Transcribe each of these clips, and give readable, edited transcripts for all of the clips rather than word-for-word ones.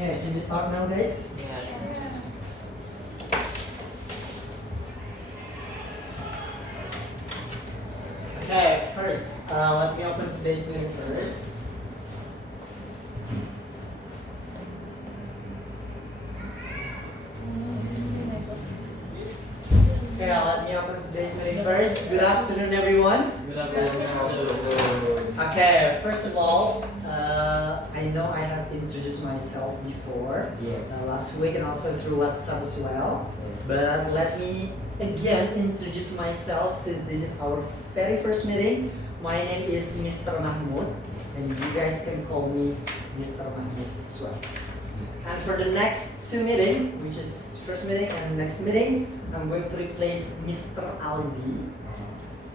Okay, can we start now, guys? Yeah. Okay, first, let me open today's link first. Okay, let me open today's meeting first. Good afternoon, everyone. Good afternoon. Okay, first of all, I know I have introduced myself before, Yes. last week and also through WhatsApp as well. But let me again introduce myself since this is our very first meeting. My name is Mr. Mahmud, and you guys can call me Mr. Mahmud as well. And for the next two meeting, which is first meeting and next meeting, I'm going to replace Mr. Aldi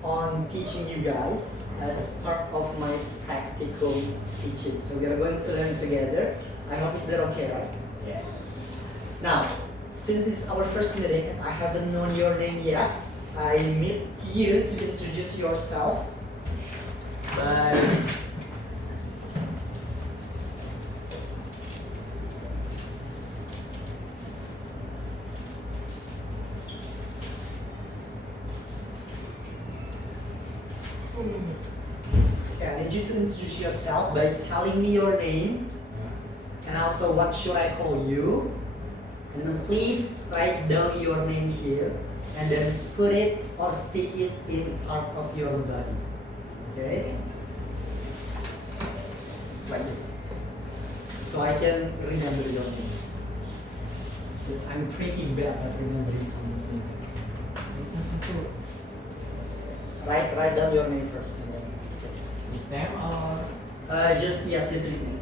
on teaching you guys as part of my practicum teaching. So we are going to learn together. I hope is that okay, right? Yes. Now, since this is our first meeting and I haven't known your name yet, I need you to introduce yourself by okay, I need you to introduce yourself by telling me your name and also what should I call you. And then please write down your name here and then put it or stick it in part of your body. Okay? It's like this. So I can remember your name. Because I'm pretty bad at remembering someone's names. Write down your name first. And then, Nickname or? just nickname.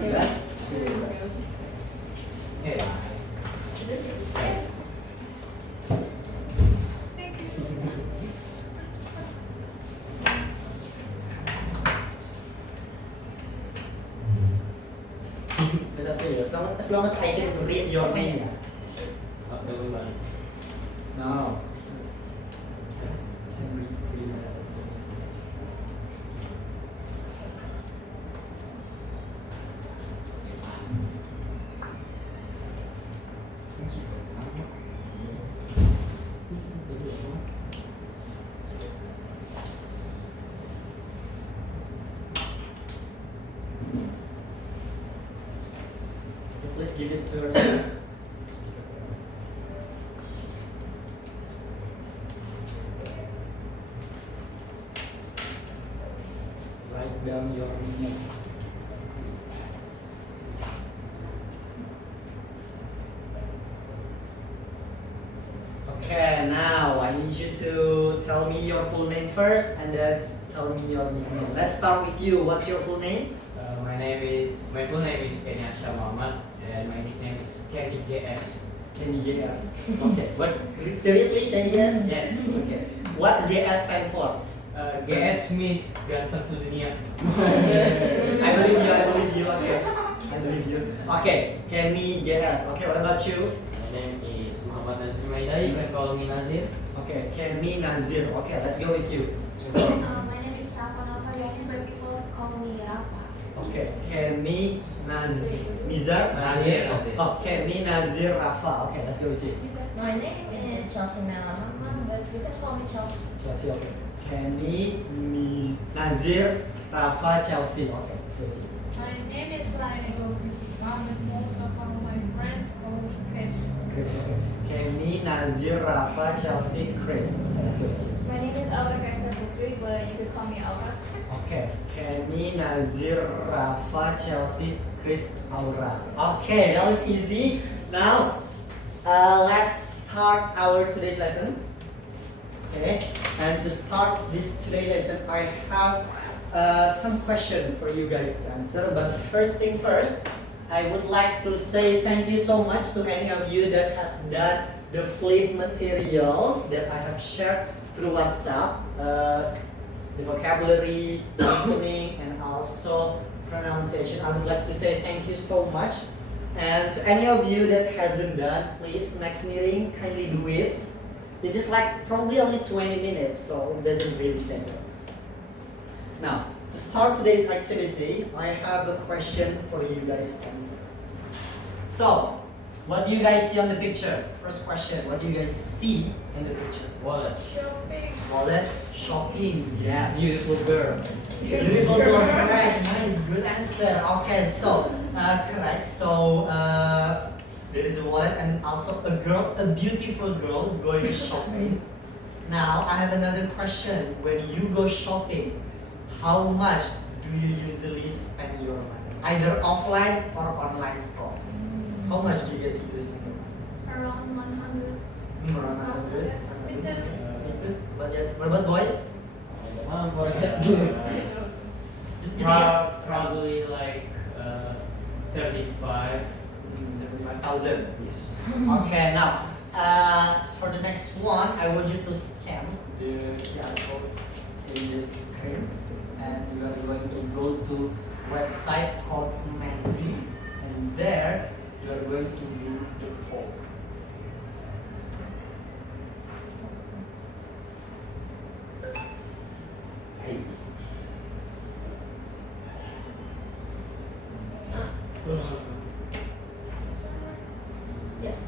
Is that? Hey. Yes. Is that clear? As long as I can read your name, yeah? Not the one. No. Please give it to her. Write down your name. Okay, now I need you to tell me your full name first and then tell me your nickname. Let's start with you. What's your full name? My full name is Kenya Shah Muhammad and my nickname is Kenny GS. Can you guess? Okay. What? Seriously? Can you guess? Yes. Okay. What GS stand for? GS means ganteng sedunia. I believe you. I believe you. Okay. I believe you. Okay. Can we guess? Okay. What about you? My name is Muhammad Nazir Maida. You can call me Nazir. Okay. Can me Nazir. Okay. Let's go with you. My name is Rafa Navariani, but people call me Rafa. Okay. Can me Nizar? Nazir. Oh, can me Nazir Rafa. Okay. Let's go with you. My name is Chelsea Melama, but you can call me Chelsea. Chelsea. Okay. Can me Nazir Rafa Chelsea. Okay. Let's go with you. My name is Flying but most of all my friends call me Chris. Chris. Okay. Can me Nazir Rafa Chelsea Chris. Okay. Let's go with you. My name is Aura Kaisa Putri, but you could call me Aura. Okay, Kenny, Nazir, Rafa, Chelsea, Chris, Aura. Okay, that was easy. Now, let's start our today's lesson. Okay, and to start this today's lesson, I have some question for you guys to answer. But first thing first, I would like to say thank you so much to any of you that has done the flip materials that I have shared through WhatsApp. The vocabulary, listening, and also pronunciation. I would like to say thank you so much. And to any of you that hasn't done, please next meeting kindly do it. It is like probably only 20 minutes, so it doesn't really take it. Now, to start today's activity, I have a question for you guys to answer. So, what do you guys see on the picture? First question, what do you guys see in the picture? Wallet. Shopping. Wallet, shopping, yes. Beautiful girl. Beautiful girl, correct. Nice, good answer. Okay, so correct. So there is a wallet and also a girl, a beautiful girl going shopping. Now I have another question. When you go shopping, how much do you usually spend your money? Either offline or online store. How much do you guys usually spend your money? Around 100. Around 100. Yes, me too. What about boys? Just guess. Probably like 75. 75,000. Yes. Okay, now for the next one, I want you to scan the QR code in the screen, and you are going to go to website called Mandy, and there you are going to do the poll. Hey. Yes.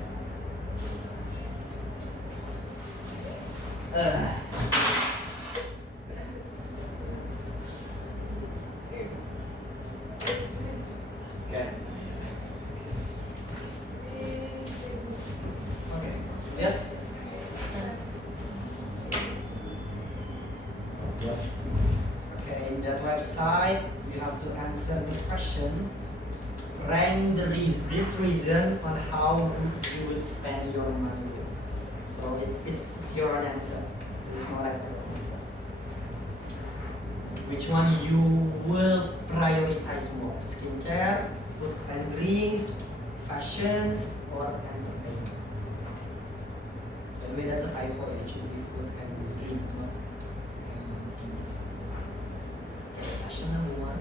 Okay. Okay. Yes. Okay. In that website, you have to answer the question. Rank this reason on how you would spend your money. So it's your own answer. There's no right or wrong answer. Which one you will prioritize more? Skincare, food and drinks, fashions, or entertainment? By the way, that's a typo. It should be food and drinks, not and drinks. Okay, fashion number one.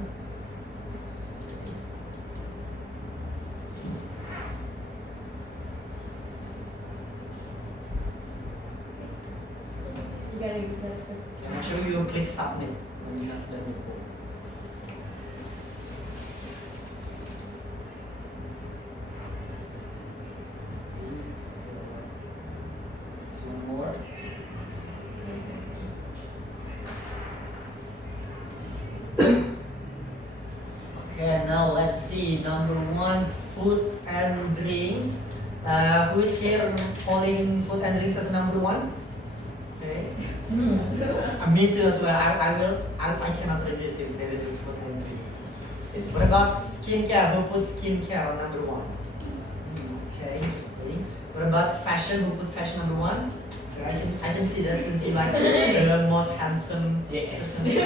You gotta get that. Okay, make sure you click submit when you have done the poll. So one more. Okay, now let's see. Number one, food and drinks. Who is here polling food and drinks as number one? Okay. Me too as well. I cannot resist if there is a food and drinks. What about skincare? Who put skincare on number one? Okay, interesting. What about fashion? Who put fashion number one? Okay, I can see that since you like the most handsome Yes. person.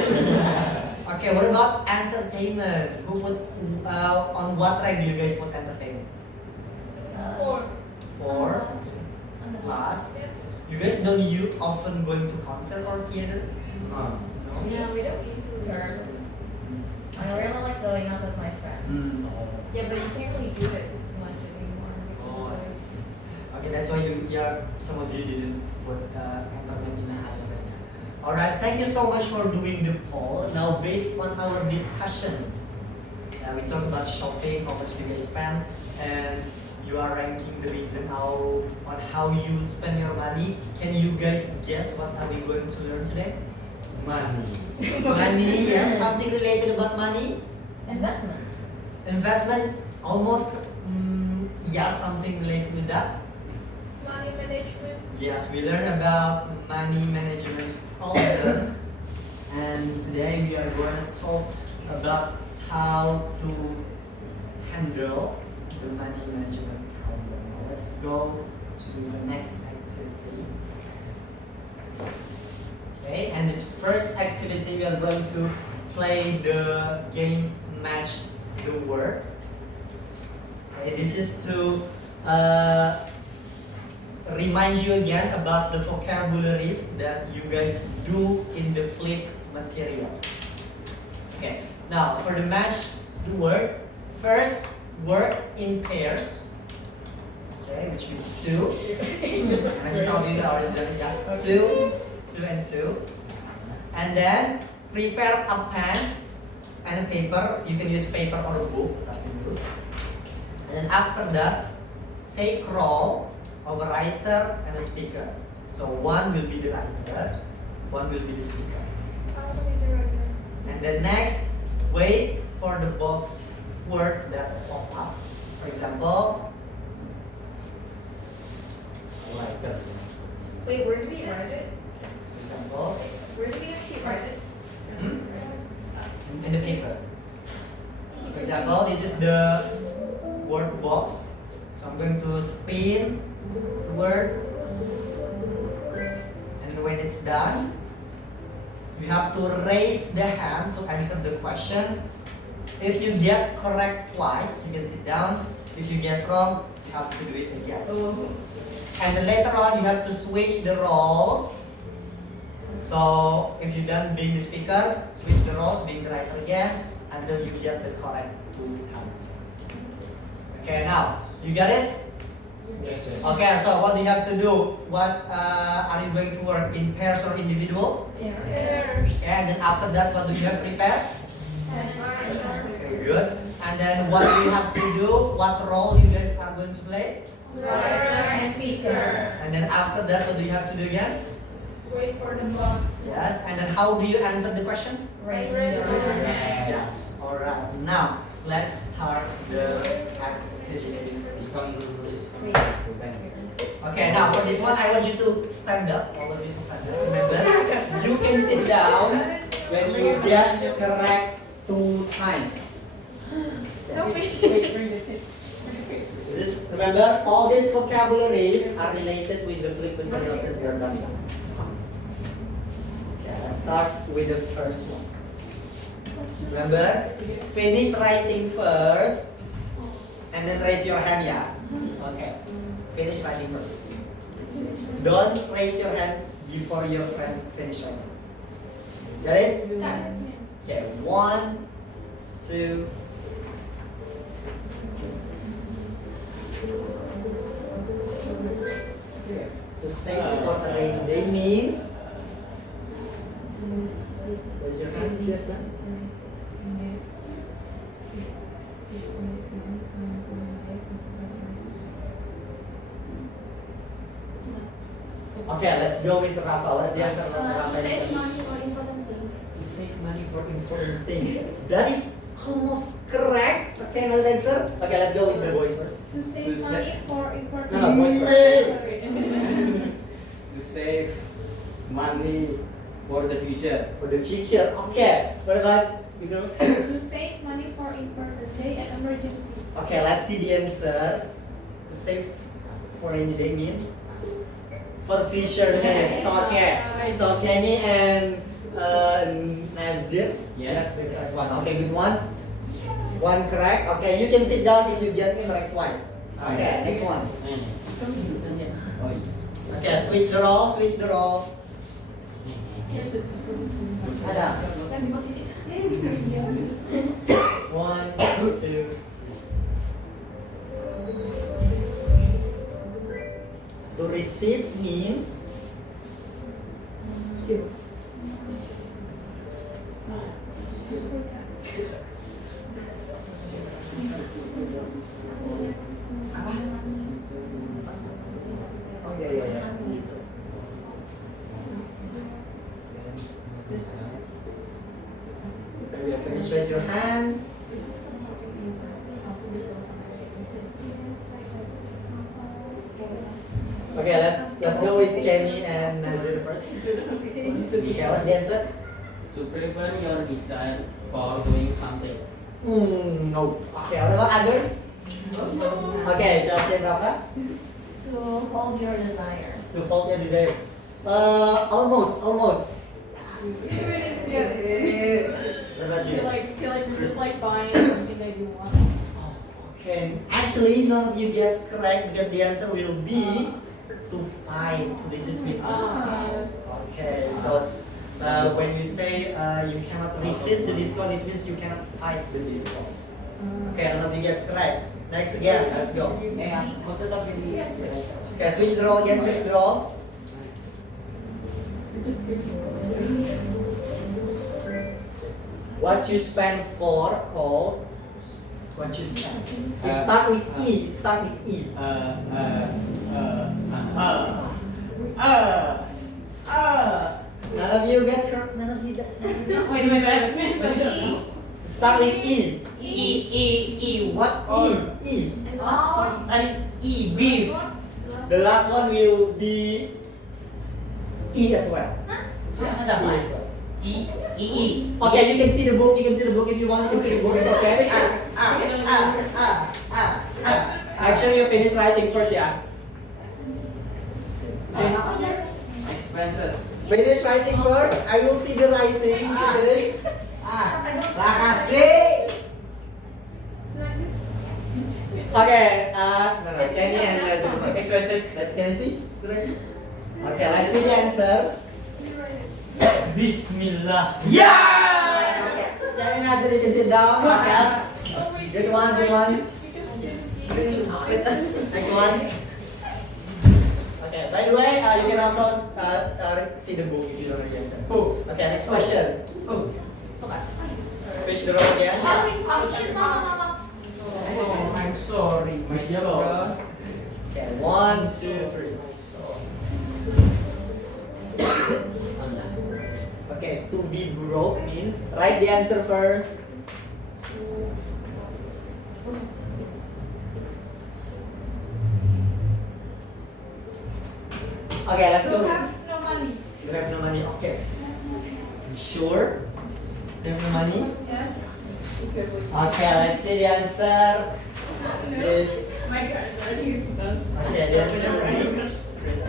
Okay, what about entertainment? Who put on what rank do you guys put entertainment? 4. Four. On the Last. Yes. You guys don't you often going to concert or theater? No. No. Yeah, we don't turn. I really like going out with my friends. Mm. Yeah, but you can't really do it much anymore. Oh, okay, that's why some of you didn't put entertainment in a higher rank. Alright, thank you so much for doing the poll. Now, based on our discussion, we talked about shopping, how much do you guys spend, and you are ranking the reason on how you would spend your money. Can you guys guess what are we going to learn today? Money. Money, yes, something related about money. Investments. Investment, almost, yes, something related with that. Money management. Yes, we learn about money management problem, and today we are going to talk about how to handle the money management problem. Now let's go to the next activity. Okay, and this first activity we are going to play the game Match the Word. Okay, this is to remind you again about the vocabularies that you guys do in the flip materials. Okay, now for the match the word. First, work in pairs. Okay, which means two. And I just already done it, yeah. Two and two. And then prepare a pen and a paper. You can use paper or a book. It's up to you. And then after that, take role of a writer and a speaker. So one will be the writer, one will be the speaker. I'll be the writer. And then next, wait for the box word that pop up. For example, writer. Wait, where do we write it? For example, Where do we actually write this? in the paper. For example, this is the word box. So I'm going to spin the word. And then when it's done, you have to raise the hand to answer the question. If you get correct twice, you can sit down. If you guess wrong, you have to do it again. Oh. And then later on, you have to switch the roles. So if you're done being the speaker, switch the roles, being the writer again, until you get the correct 2 times. Okay, now you got it? Yes. Okay, so what do you have to do? What are you going to work in pairs or individual? Yeah. Okay, and then after that, what do you have prepared? Okay, good. And then what do you have to do? What role you guys are going to play? Writer and speaker. And then after that, what do you have to do again? Wait for the box. Yes. And then how do you answer the question? Raise Raise your your hand. hand. Yes. All right. Now let's start the activity. Wait. Okay. Now for this one, I want you to stand up. All of you to stand up. Remember, you can sit down when you get correct 2 times. Remember, all these vocabularies are related with the flipped materials that we are done. Okay, let's start with the first one. Remember, finish writing first, and then raise your hand, yeah? Okay, finish writing first. Don't raise your hand before your friend finish writing. Got it? Okay, 1, 2. To save for a rainy day means. Raise your hand if you have done. Okay, let's go with Rafa. What's the answer from Rafa? Save money for important things. To save money for important things. That is almost correct. Okay, another answer. Okay, let's go with the boys first. To save money for important. No, boys first. To save money for the future. For the future. Okay. What about you girls? To save money for important day and emergency. Okay, let's see the answer. To save for any day means for the future needs. Okay. So Kenny and Nazir. Yes. the correct one. Okay, good one. One correct. Okay, you can sit down if you get correct twice. Okay, next one. Okay, switch the role. Switch the role. Ada. 1, 2. To resist means oh yeah. Okay, we have finished. Raise your hand. Okay, let's go with Kenny and Nazir first. Okay, what's the answer? To prepare your desire for doing something. No. Okay, what about others? Okay, Chelsea and Rafa. To hold your desire. To hold your desire. Almost. What about you? Feel like you're just like buying something that you want. Okay, actually none of you gets correct because the answer will be to fight, to resist it. Okay, so when you say you cannot resist the discount, it means you cannot fight the discount. Okay, none of you gets correct. Next again, let's go. Okay, switch the role again, switch the role. What you spend for called what you spend. It start with E. Start with E. None of you get correct. None of you get. Wait, Start with E. What? E. An E, beef. The last one will be E as well. Yes, E as well. E. Okay, you can see the book. You can see the book if you want. You can see the book. It's okay. Actually, you finish writing first, yeah. Expenses. Finish writing first. I will see the writing. Finish. Okay. No, Kenny and let's do first. Expenses. Can I see? Okay, let's see the answer. Bismillah. Yeah! Okay. Kenny and Nazir, you can sit down. Okay. Good one, good one. Next one. Okay, by the way, you can also see the book if you don't know the answer. Okay, next question. Switch the role again. Oh, I'm sorry. My soul. Okay, 1, 2, 3. Okay, to be broke means write the answer first. Okay, let's go. To have no money. You have no money. Okay. You sure? You have no money? Yes. Okay, let's see the answer. My God, I think it's done. Okay, the answer will be Chris.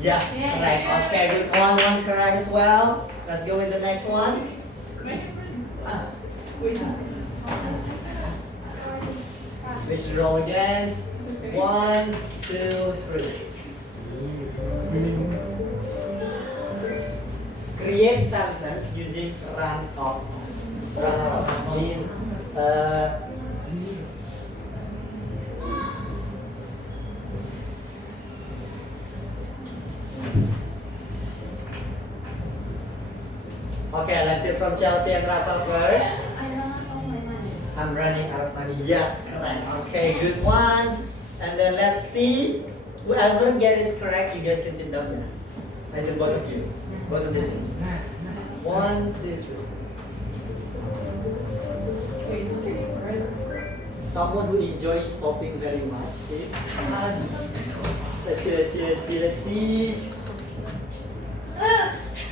Yes, correct. Okay, good one, one correct as well. Let's go with the next one. Switch the roll again. 1, 2, 3. Create sentence using run of. Run of means okay, let's hear from Chelsea and Rafa first. I don't have all my money. I'm running out of money. Yes, correct. Okay, good one. And then let's see. Whoever gets it correct, you guys can sit down there. And then both of you. Both of the teams. 1, 2, 3. Someone who enjoys shopping very much, please. Let's see.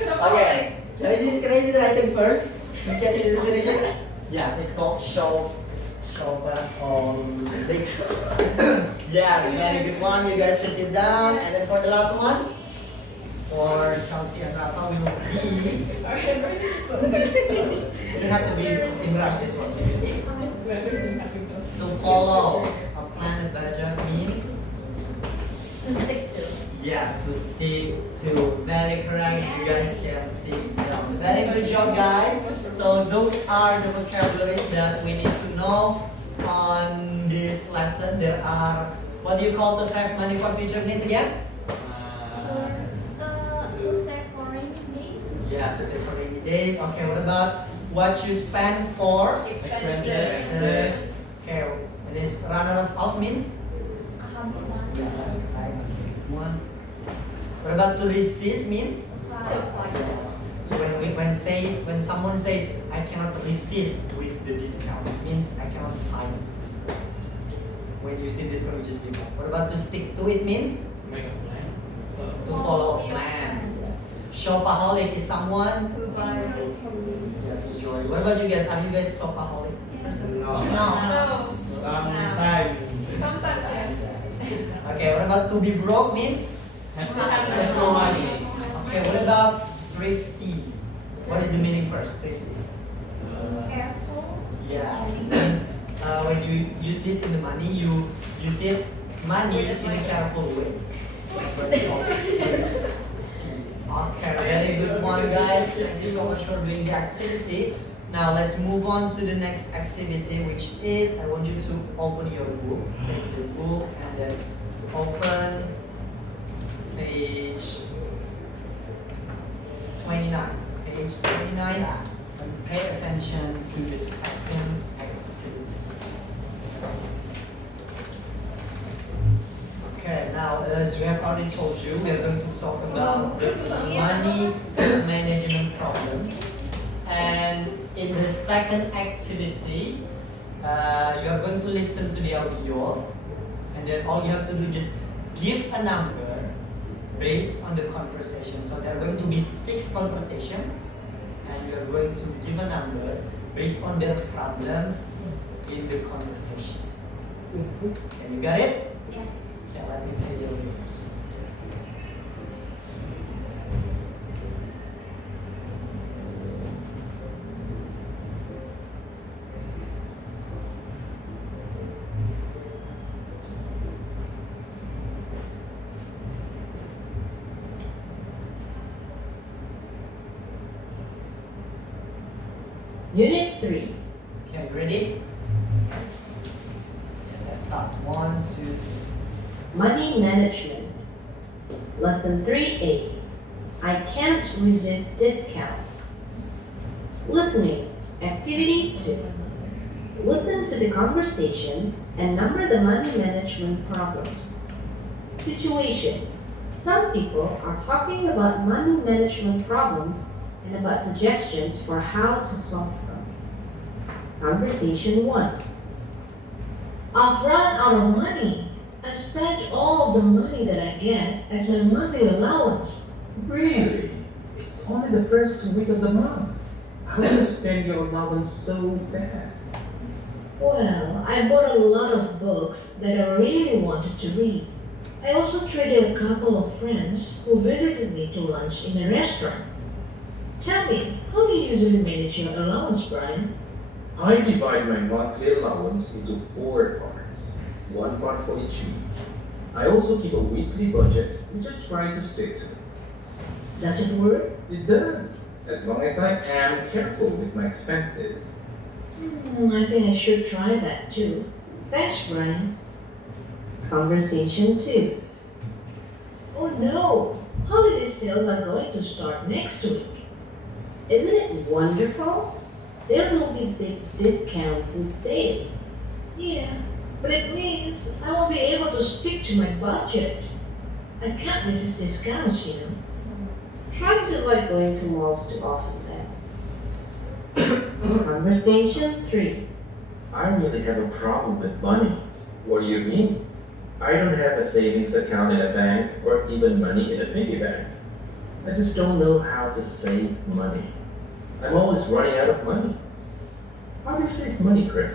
Okay. Can I see the writing first? In case you didn't finish it? Yes, it's called shopaholic. Yes, very good one. You guys can sit down. And then for the last one, for Chelsea and Rafa, we will be. You don't have to be in rush this one. To follow a plan and budget means To stick to. yes, to stick to. Very correct. You guys can sit down. Very good job, guys. So those are the vocabularies that we need to know on this lesson. There are, what do you call to save money for future needs again? To save for rainy days. Yeah, to save for rainy days. Okay, what about what you spend for expenses? Okay, and this runner off means? Kehabisan. Yes. One. What about to resist means? Five. Yes. So when someone say I cannot resist with the discount, it means I cannot find discount. When you see discount, you just give up. What about to stick to it means? Make a plan. To follow a plan. Shopaholic is someone. To buy. Yes, enjoy. What about you guys? Are you guys shopaholic? No. No. Sometimes. Sometimes, yes. Okay, what about to be broke means? Has no money. Okay, what about thrifty? What is the meaning first? Thrifty. Careful. Yes, it means when you use this in the money, you use it money in a careful way. Okay, very good one, guys. Thank you so much for doing the activity. Now let's move on to the next activity, which is I want you to open your book. Take the book and then open page 29. Page 29 and pay attention to the second activity. Okay, now as we have already told you, we are going to talk about the money management problems. And in the second activity, you are going to listen to the audio, and then all you have to do is just give a number based on the conversation. So there are going to be 6 conversations, and you are going to give a number based on their problems in the conversation. Okay, you got it? Yeah. Okay, let me tell you the first. Unit 3. Okay, ready? Okay, let's start. 1, 2, 3. Money Management. Lesson 3A. I can't resist discounts. Listening. Activity 2. Listen to the conversations and number the money management problems. Situation. Some people are talking about money management problems and about suggestions for how to solve them. Conversation 1. I've run out of money. I spent all of the money that I get as my monthly allowance. Really? It's only the first week of the month. How do you spend your allowance so fast? Well, I bought a lot of books that I really wanted to read. I also treated a couple of friends who visited me to lunch in a restaurant. Tell me, how do you usually manage your allowance, Brian? I divide my monthly allowance into 4 parts, 1 part for each week. I also keep a weekly budget, which I try to stick to. Does it work? It does, as long as I am careful with my expenses. I think I should try that too. Thanks, Brian. Conversation 2. Oh no! Holiday sales are going to start next week. Isn't it wonderful? There will be big discounts and sales. Yeah, but it means I won't be able to stick to my budget. I can't resist discounts, you know. Try to avoid going to malls too often then. Conversation 3. I really have a problem with money. What do you mean? I don't have a savings account in a bank or even money in a piggy bank. I just don't know how to save money. I'm always running out of money. How do you save money, Chris?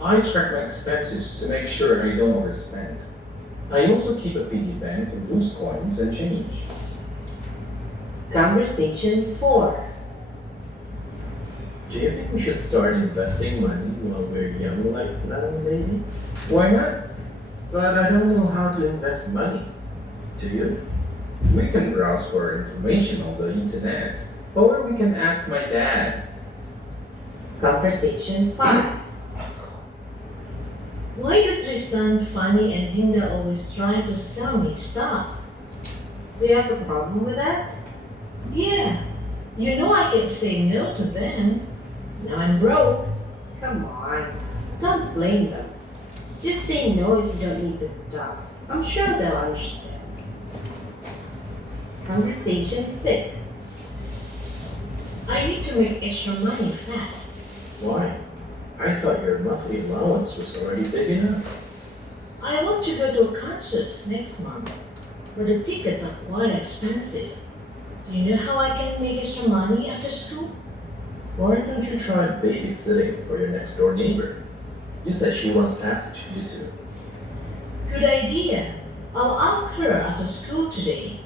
I track my expenses to make sure I don't overspend. I also keep a piggy bank for loose coins and change. Conversation 4. Do you think we should start investing money while we're young like now, maybe? Why not? But I don't know how to invest money. Do you? We can browse for information on the internet, or we can ask my dad. Conversation 5. Why do Tristan, Fanny, and Dinda always try to sell me stuff? Do you have a problem with that? Yeah, you know I can say no to them. Now I'm broke. Come on. Don't blame them. Just say no if you don't need the stuff. I'm sure they'll understand. Conversation 6. I need to make extra money fast. Why? I thought your monthly allowance was already big enough. I want to go to a concert next month, but the tickets are quite expensive. Do you know how I can make extra money after school? Why don't you try babysitting for your next door neighbor? You said she once asked you to. Good idea. I'll ask her after school today.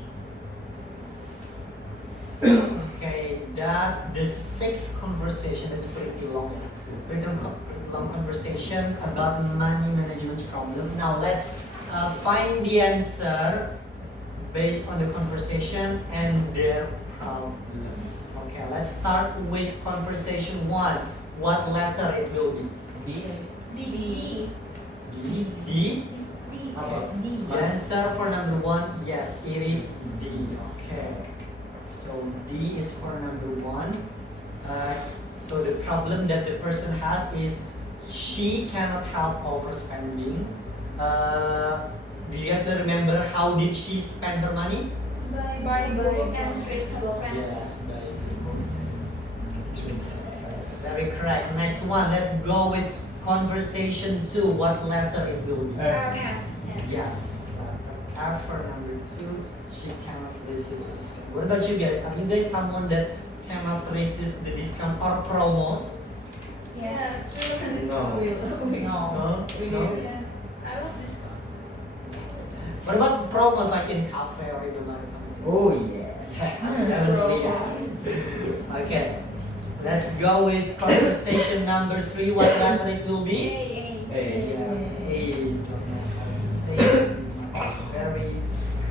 Okay, that's the 6th conversation. It's pretty long. Pretty long conversation about money management problem. Now let's find the answer based on the conversation and their problems. Yes. Okay, let's start with conversation 1. What letter it will be? B. D. D? D? B. Okay. D. The answer for number 1, yes, it is D. Okay. So D is for number 1. So the problem that the person has is she cannot help overspending. Do you guys remember how did she spend her money? By book and trade friends. Yes, by the books and trade friends. Very correct. Next one, let's go with conversation 2. What letter it will be? F. Yes, F for number 2. She cannot resist the discount. What about you guys? Are you guys someone that cannot resist the discount or promos? Yes. No. No? We No? Yeah. I love discounts. What about promos like in cafe or in the market or something? Oh yes. Definitely, yeah. Okay, let's go with conversation number 3. What letter it will be? A. Yes, A. Don't know how to say it. Very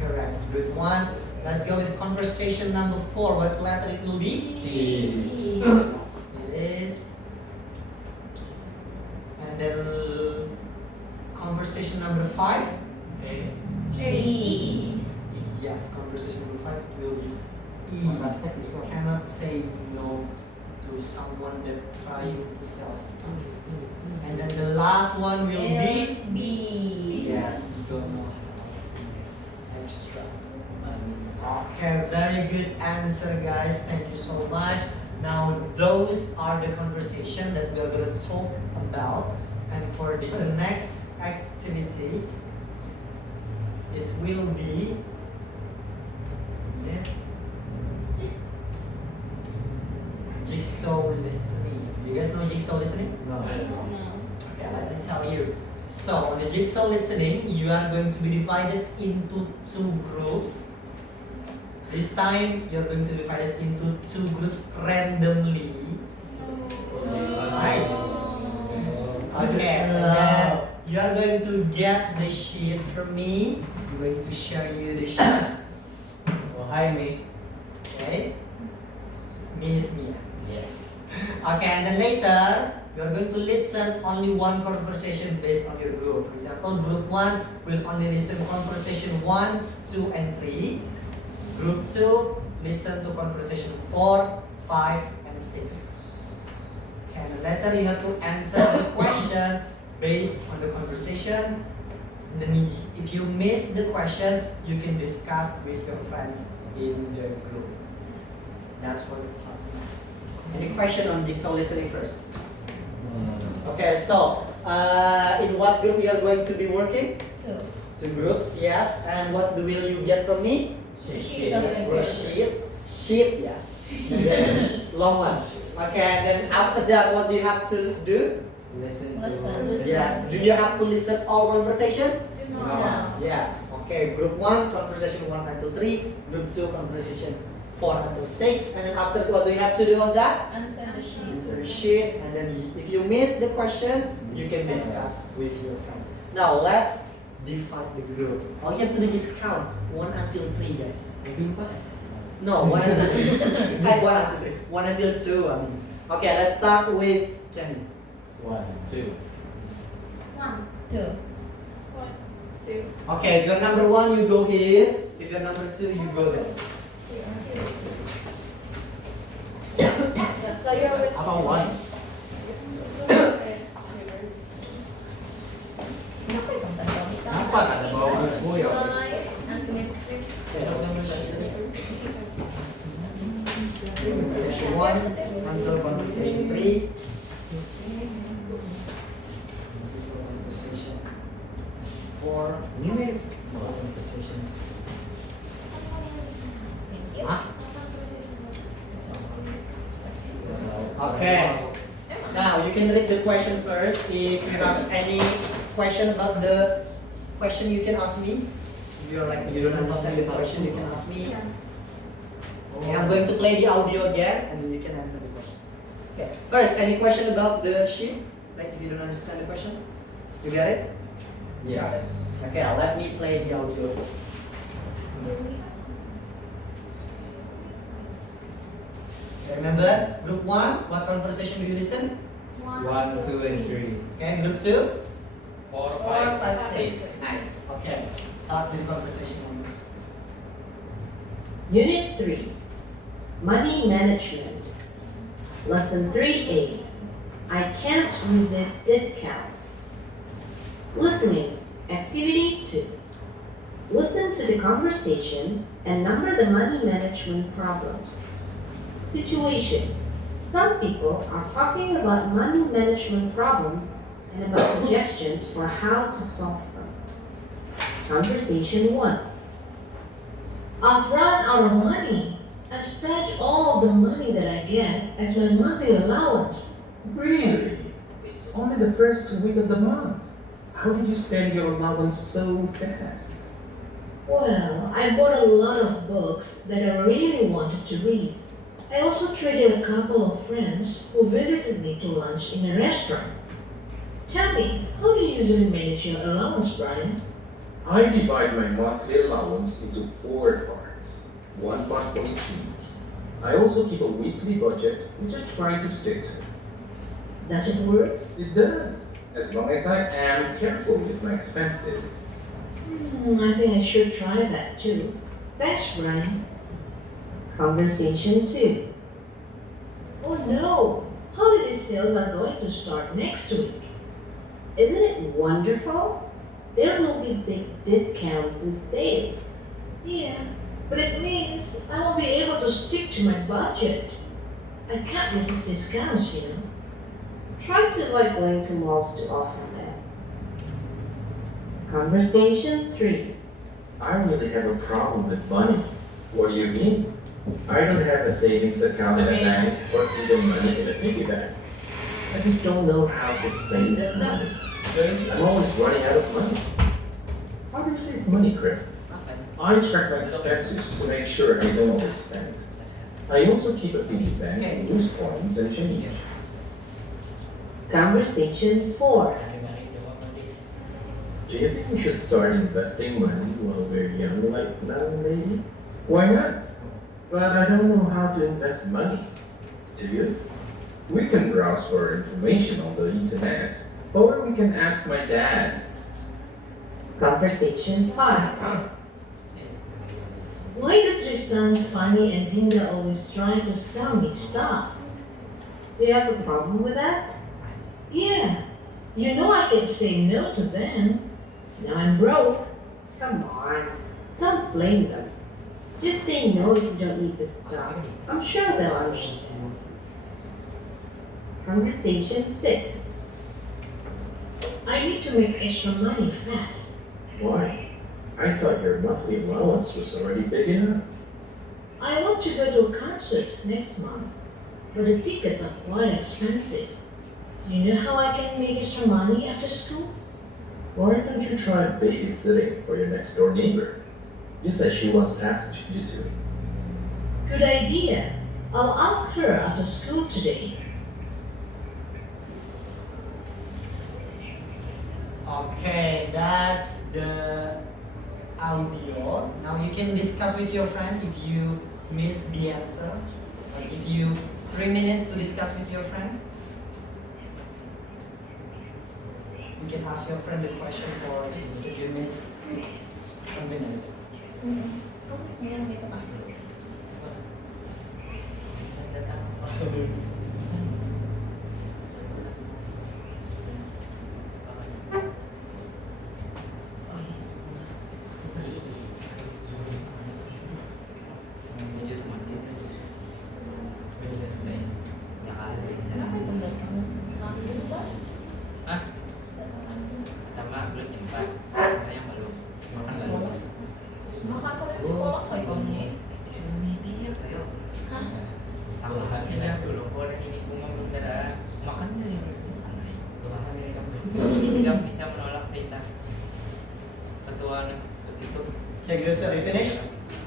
correct. Good one. Let's go with conversation number 4. What letter it will be? C. Yes, it is. And then conversation number 5. A. E. Yes, conversation number 5 will be E. Cannot say no to someone that trying to sell stuff. And then the last one will be B. yes, don't know how. Extra money. Okay, very good answer, guys. Thank you so much. Now those are the conversation that we are going to talk about. And for this next activity, it will be jigsaw listening. You guys know jigsaw listening? No. Okay, let me tell you. So on the jigsaw listening, you are going to be divided into 2 groups. This time, you're going to divide it into 2 groups randomly. Right? Okay, and then you are going to get the sheet from me. I'm going to show you the sheet. Oh, hi me. Okay? Miss Mia. Yes. Okay, and then later, you're going to listen only one conversation based on your group. For example, group 1 will only listen to conversation 1, 2, and 3. Group 2, listen to conversation 4, 5, and 6. Okay, and later you have to answer the question based on the conversation. And then if you miss the question, you can discuss with your friends in the group. That's for the part. Any question on jigsaw listening first? Okay, so in what group you are going to be working? 2 groups, yes. And what will you get from me? Sheet. Sheet, yeah. Long one. Okay, and then after that, what do you have to do? Listen. Yes. Do you have to listen all conversation? No. Yes. Okay, group 1, conversation 1 until 3. Group 2, conversation 4 until 6. And then after, what do you have to do on that? Answer the sheet. Answer the sheet. And then if you miss the question, you can discuss with your friends. Now, let's divide the group. All you have to do is count 1 until 3, guys. Maybe 4. No, 1 until 3. 1 until 3. 1 until 2, I mean. Okay, let's start with Kenny. 1, 2. 1. 2. 1, 2. Okay, if you're number 1, you go here. If you're number 2, you go there. Yeah, so you're with How about 1? Kenapa nggak ada bawa buku ya? Conversation 1 until conversation 3. Conversation 4. Conversation 6. Huh? Okay. Now you can read the question first. If you have any question about the question, you can ask me. If you're like you don't understand the question, you can ask me. Okay, I'm going to play the audio again, and you can answer the question. Okay. First, any question about the sheet? Like if you don't understand the question, you got it? Yes. Okay. Let me play the audio. Okay, remember, group 1, what conversation do you listen? 1, 2, and 3. Okay, group 2? 4, 4, 5, 5, 6. 6. Nice. Okay, start with conversation numbers. Unit 3, Money Management. Lesson 3A, I can't resist discounts. Listening, activity 2. Listen to the conversations and number the money management problems. Situation, some people are talking about money management problems and about suggestions for how to solve them. Conversation 1. I've run out of money. I spent all of the money that I get as my monthly allowance. Really? It's only the first week of the month. How did you spend your allowance so fast? Well, I bought a lot of books that I really wanted to read. I also treated a couple of friends who visited me to lunch in a restaurant. Tell me, how do you usually manage your allowance, Brian? I divide my monthly allowance into 4 parts, 1 part for each week. I also keep a weekly budget, which I try to stick to. Does it work? It does, as long as I am careful with my expenses. I think I should try that too. Thanks, Brian. Conversation 2. Oh no! Holiday sales are going to start next week. Isn't it wonderful? There will be big discounts and sales. Yeah, but it means I won't be able to stick to my budget. I can't resist discounts, you know. Try to avoid going to malls too often then. Conversation 3. I really have a problem with money. What do you mean? I don't have a savings account in a bank or even money in a piggy bank. I just don't know how to save money. I'm always running out of money. How do you save money, Chris? I track my expenses to make sure I don't overspend. I also keep a piggy bank and loose coins and change. Conversation 4. Do you think we should start investing money while we're young like now, maybe? Why not? But I don't know how to invest money. Do you? We can browse for information on the internet, or we can ask my dad. Conversation 5. Why do Tristan, Fanny, and Dinda always try to sell me stuff? Do you have a problem with that? Yeah, you know I can say no to them. Now I'm broke. Come on, don't blame them. Just say no if you don't need the stuff. I'm sure they'll understand. Conversation 6. I need to make extra money fast. Why? I thought your monthly allowance was already big enough. I want to go to a concert next month, but the tickets are quite expensive. Do you know how I can make extra money after school? Why don't you try babysitting for your next door neighbor? You said she once asked you to. Good idea. I'll ask her after school today. Okay, that's the audio. Now you can discuss with your friend if you miss the answer. I give you 3 minutes to discuss with your friend. You can ask your friend the question for if you miss something in it. Meron dito ka. Okay, good. So you finish?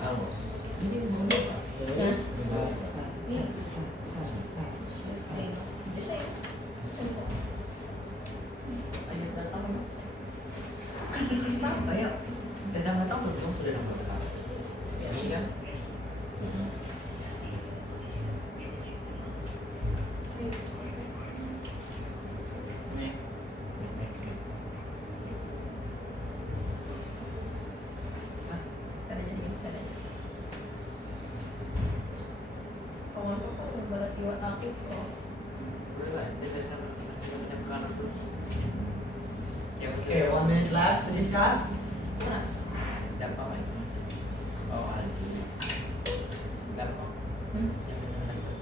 Almost. balas iwan aku kok. Boleh lah, kita bukan aku. Ya Okay, 1 minute left to discuss. Nah, Dampak apa itu? Oh, Aldi. Dampak. Yang bisa langsung.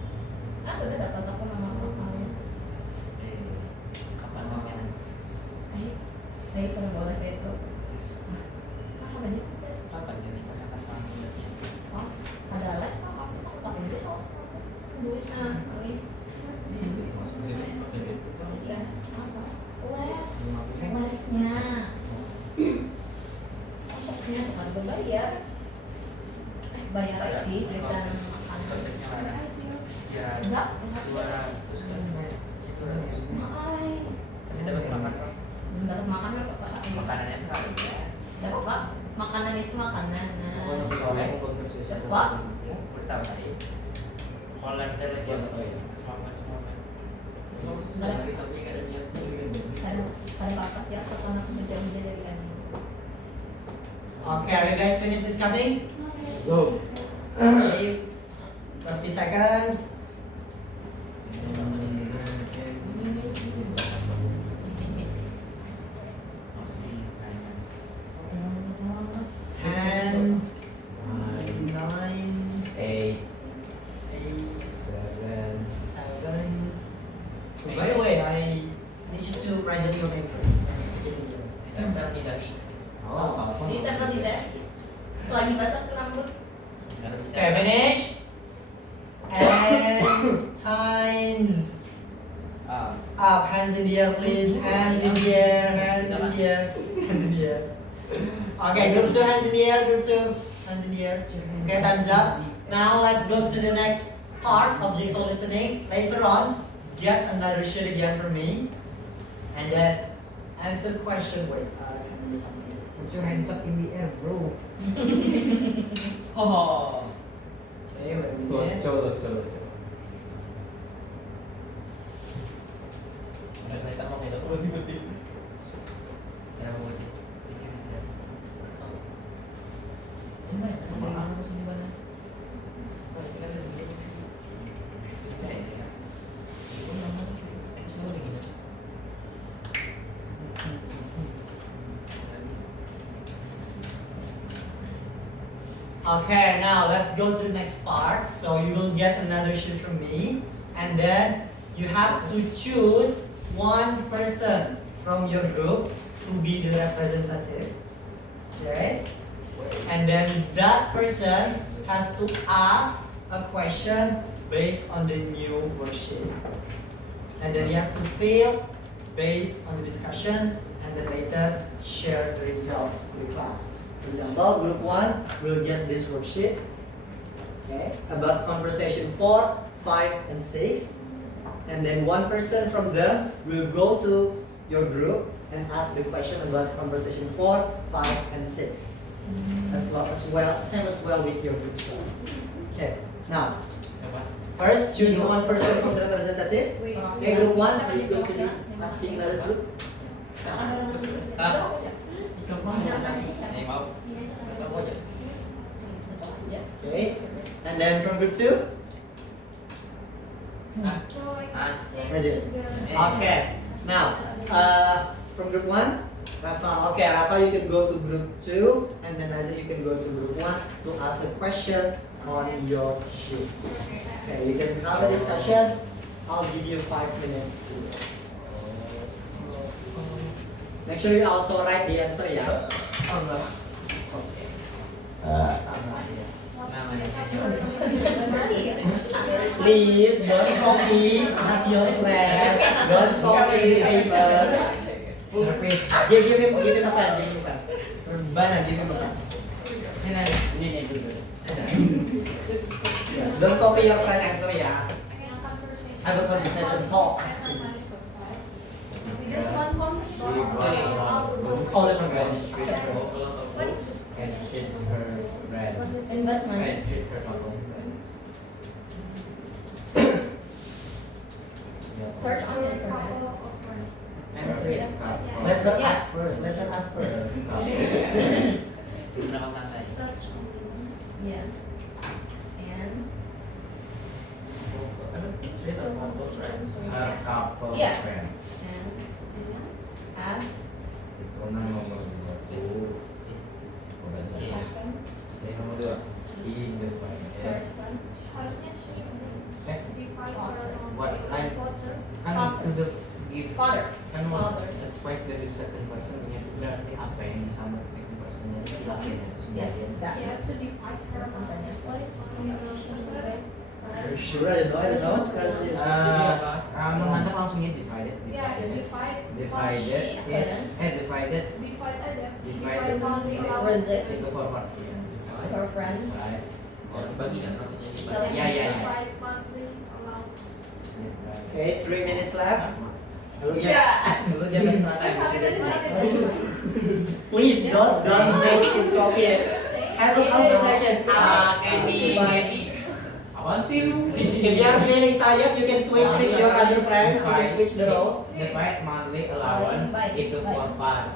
sudah dapat aku nama kamu. Kapan namanya? Ayo kalau boleh kayak itu. Apa dia? Kapan jadi kapan tugasnya? Oh, ada les kok aku tak ini soal sekolah. Tulisnya kali. Ya, apa? Lesnya. Masuknya bukan berbayar. Bayar aja sih tulisan Tugasnya mana? Ya, enggak. 200 kan? 200. Tapi dapat makan kok. Dapat makan apa Pak? Makanannya sekali ya. Dapat Pak. Makanan itu makanan. Pokoknya sore Pak. bersama ya. Kalau kita lagi semangat. Ada topik ada dia. Ada apa sih asal anak kerja dari kami. Okay, are you guys finished discussing? Go. Okay, 30 seconds. Ten, nine, 8, 7. By the way, I need you to write the your name first. Tempel tidak. Oh, salah. Ini tempel tidak. Selagi basah ke rambut. Okay, finish. And times up. Hands in the air, please. Hands in the air. Hands in the air. Hands in the air. Okay, group 2, hands in the air. Group 2, hands in the air. Okay, time's up. Now let's go to the next part of jigsaw listening. Later on, get another sheet again from me, and then answer question. Wait, can I do something? Put your hands up in the air, bro. Oh. Okay, wait a minute. Coba. Kita mau itu putih. Saya mau putih. Okay, now let's go to the next part. So you will get another sheet from me, and then you have to choose one person from your group to be the representative. Okay? And then that person has to ask a question based on the new worksheet. And then he has to fill based on the discussion, and then later share the result to the class. For example, group 1 will get this worksheet, okay, about conversation 4, 5, and 6. And then one person from them will go to your group and ask the question about conversation 4, 5, and 6. Same as well with your group 2. Okay, now, first choose one person from the representative. Okay, group 1 is going to be asking another group. Okay, and then from group 2? Is it? Okay, now, from group 1, Rafa. Okay, Rafa, you can go to group 2, and then Azir, you can go to group 1 to ask a question on your sheet. Okay, you can have a discussion. I'll give you 5 minutes to make sure you also write the answer, yeah? Please don't copy as your plan. Don't copy the paper. Give him a pen. Bana, give him a pen. Yes, don't copy your plan answer, yeah? Have a conversation talk. Just one conversation. All the conversation. Can treat her red. Investment. Can treat her problems. Search on the internet. And treat Let her ask first. Let her ask first. Yeah. And a couple Yes. friends. And as Itu nomor 2 tuh. Oh, the berarti second yang nomor 2 in the final. person. Harusnya sih Eh, divide Father. what lines? water. Kan Father. udah give Father. kan Father. twice dari second person ya berarti apa yang sama second personnya itu laki itu Yes, sebagian. that. Yeah, to divide Katanya. what is combination of Are you sure? I don't know. Kamu mantap langsung ya divided. Yeah, divide. Divided is divided Divide aja. Divide. Divide monthly allowance. Resist. itu forward. Her friends. Right. Oh, dibagi kan maksudnya dibagi. Selling. Ya ya ya. Divide monthly allowance. Okay, 3 minutes left. Look Yeah. Look at next time. Sampai Please don't make it copy it. Have a conversation. Candy. Apaan sih lu? If you are feeling tired, you can switch with your other friends. You can switch the roles. Divide monthly allowance itu for fun.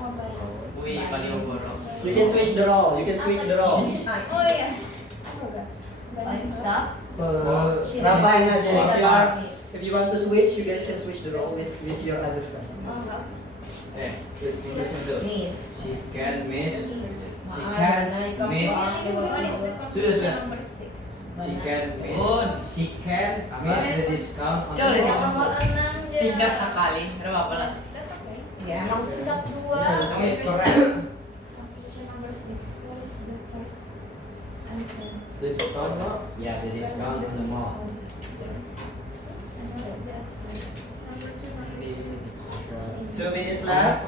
Wih, paling borok. You can switch the role. You can switch the role. Oh iya. Buying stuff. She Rafa and Nazir, doesn't- if you want to switch, you guys can switch the role with your other friends. Oh, enggak usah. Tunggu dulu. Nih. She can miss. She Maaf, can naik ke miss. bawah. What is the Sudah. number 6? She can miss. She can miss the discount on Coba the yang nomor 6 Singkat sekali. Ada apa lah? That's okay. Ya, emang singkat dua. Yeah, that's correct. Competition number 6. What is the first answer? The discount no? Yeah, the discount in the mall. And what is the number 2, number 3? 2 minutes left.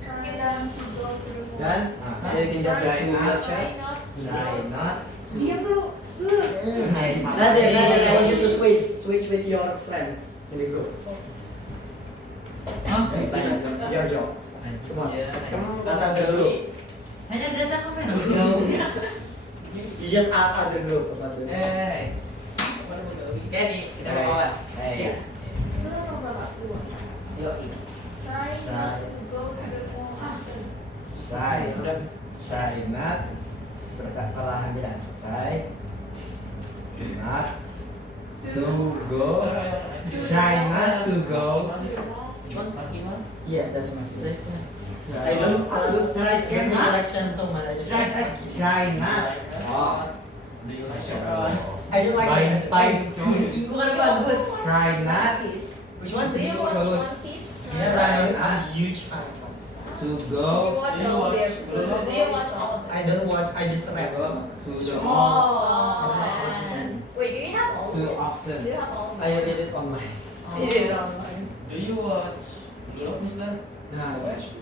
Try them to go to the mall. Done? So you can get back to your chair. Try not. Diam dulu. Nazir, I want you to switch with your friends in the group. Your job. Come on. Ask other group. Hanya datang apa You just ask other group about the Kenny, kita mau bawa. Hey. Itu nomor berapa? 2. Yuk. Try not to go to the mall often. Try not. Perlahan aja. Try not to go. Try not to go. Yes, that's my favorite. I don't get the election so much. I just like Try not. Oh. I just like it. Try not Which one? Do you watch Bagus. One Piece? Yes, I'm a huge fan of this. to You go watch all of them. So do you watch all of them? I don't watch. I just read. to the Oh, man. Wait, do you have all of too them? often. Do you have all of them? I read it online. You read it online. Do you watch Globe, Mister? Nah,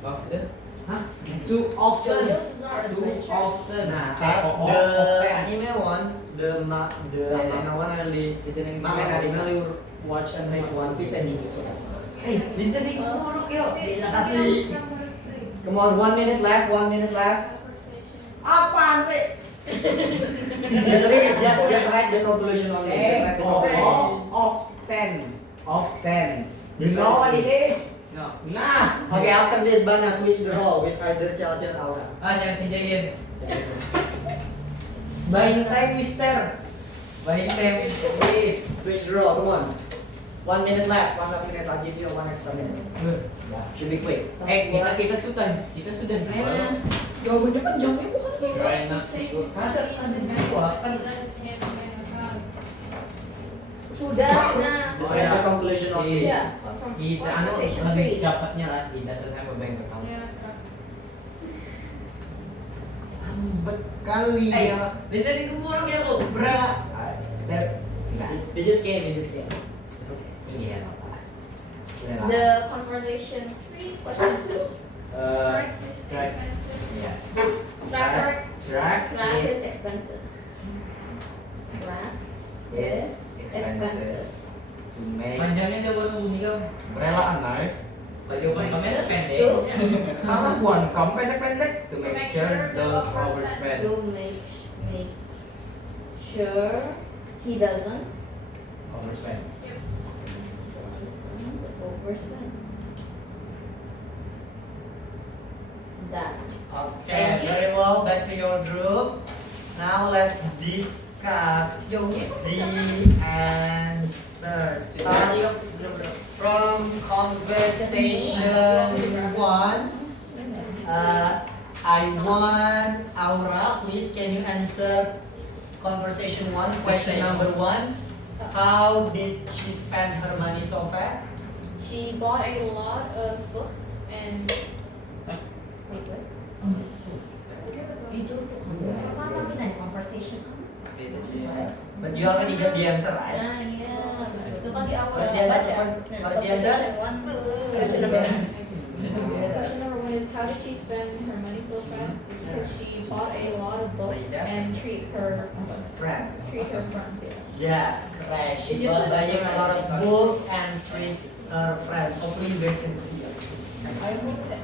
Often? Huh? Too often. JoJo's Bizarre Too Adventure. often. nah, Oh, the anime one, the manga one I only manga and anime only watch and read One Piece and Jujutsu Kaisen. Hey, listening buruk yuk. Number 3. Come on, 1 minute left. 1 minute left. Conversation. Apaan sih? just write the conclusion only. Just write the conclusion. Often. You Just know write what it is? No. Nah. Okay, after this, Bana switch the role with either Chelsea or Aura. Jangan sejain. Buying time, Mister. Buying time. Please. Switch the role. Come on. 1 minute left. 1 last minute. I'll give you 1 extra minute. Should be quick. Kita sudah. Ayo, man. Jawabannya kan jawabnya bukan. Try not to go Sadar kan dua kan. Sudah, nah. Just write the conclusion only. Yeah. From Kita conversation lebih 3. dapatnya lah. He doesn't have a bank account. Lambat kali. Ayo, listening ke buruk ya lo. Berat. Enggak. They just came. It's okay. Iya. The conversation 3, question 2. Track is Track. expensive. Iya. Track Track his is expenses. Track is his expenses. expenses. To make Panjangnya dia baru bunyi kan? berelaan naik. Jawaban kami pendek. To, Sama buan kamu pendek-pendek to make sure don't overspend. to make sure he doesn't Overspend. overspend. That. Okay, Thank you. very well. Back to your group. Now let's discuss Jauhnya the answer. answers. From conversation 1, I want Aura. Please, can you answer conversation 1? Question number 1. How did she spend her money so fast? She bought a lot of books and Wait, what? Itu apa namanya conversation? Yes. But you already got the answer, right? Nah, iya. Itu kan di awal What's the answer? baca. What's the answer? Conversation one. Question number one. question number 1 is how did she spend her money so fast? It's because she bought a lot of books and treat her Friends. friends. Yeah. Yes, correct. She It just was says buying a correct. lot of books and treat her friends. Hopefully you guys can see it. I would say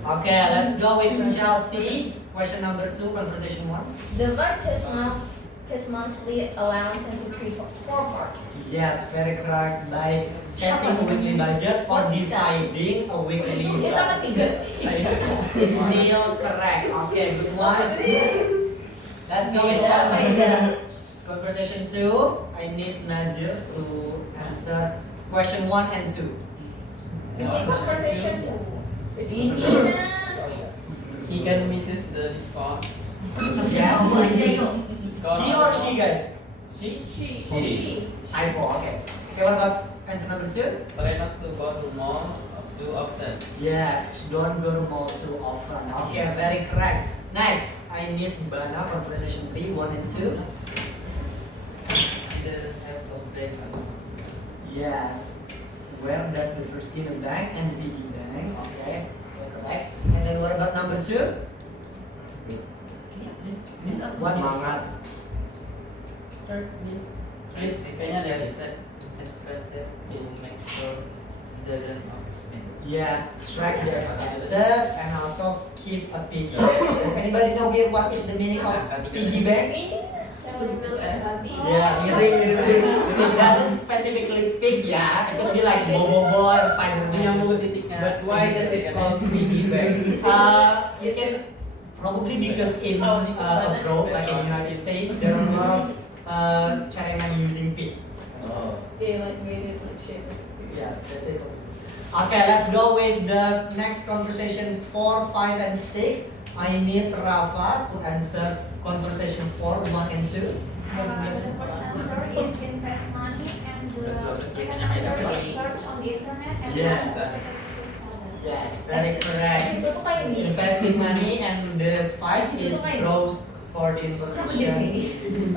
Okay, let's go with Chelsea. Question number 2, conversation 1. Divide his monthly allowance into four parts. Yes, very correct. By setting a weekly budget or dividing a weekly Ya sama budget. 3 sih. It's still correct. Okay, good one. Let's go with that. Conversation 2. I need Nazir to answer question 1 and 2. Ini conversation. Ini He can misses the discount. Yes. aja yuk. Discount. He or she, guys? she. Typo. Okay. Okay, what about answer number 2? Try not to go to mall too often. Yes, don't go to mall too often. Okay, very correct. Next, I need Bana, conversation 3, 1 and 2. She doesn't have a brain. Yes. Where does the first in a bank and piggy bank? Okay, correct. And then what about number 2? What is Semangat. Third is kayaknya ada expensive is make sure he doesn't overspend. Yes, track the expenses and also keep a piggy bank. Does anybody know here what is the meaning of piggy bank? Yes, it doesn't specifically pig, yeah. It could be like Bobo Boy or Spider-Man. But why does it called piggy bank? You can probably because in abroad, like in the United States, there are a lot of China using pig. Oh. They like made it like shape. Yes, that's it. Okay, let's go with the next conversation 4, 5, and 6. I need Rafa to answer conversation 4, 1, and 2. The first answer is invest money and the second Biasanya answer Microsoft. is search on the internet and Yes. the second answer. Yes, very correct. Itu tuh kayak gini. Investing money and the vice is browse for the information.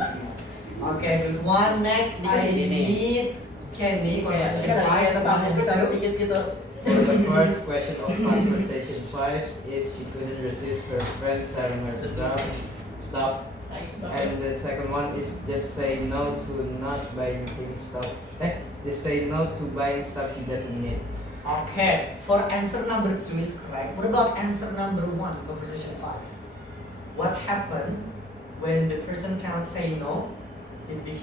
Okay, good one. Next, I need Kenny, conversation 5, 1, and 2. So the first question of conversation 5 is she couldn't resist her friends selling her stuff. And the second one is just say no to not buying stuff. Just say no to buying stuff she doesn't need. Okay, for answer number 2 is correct. What about answer number 1, conversation 5? What happened when the person cannot say no?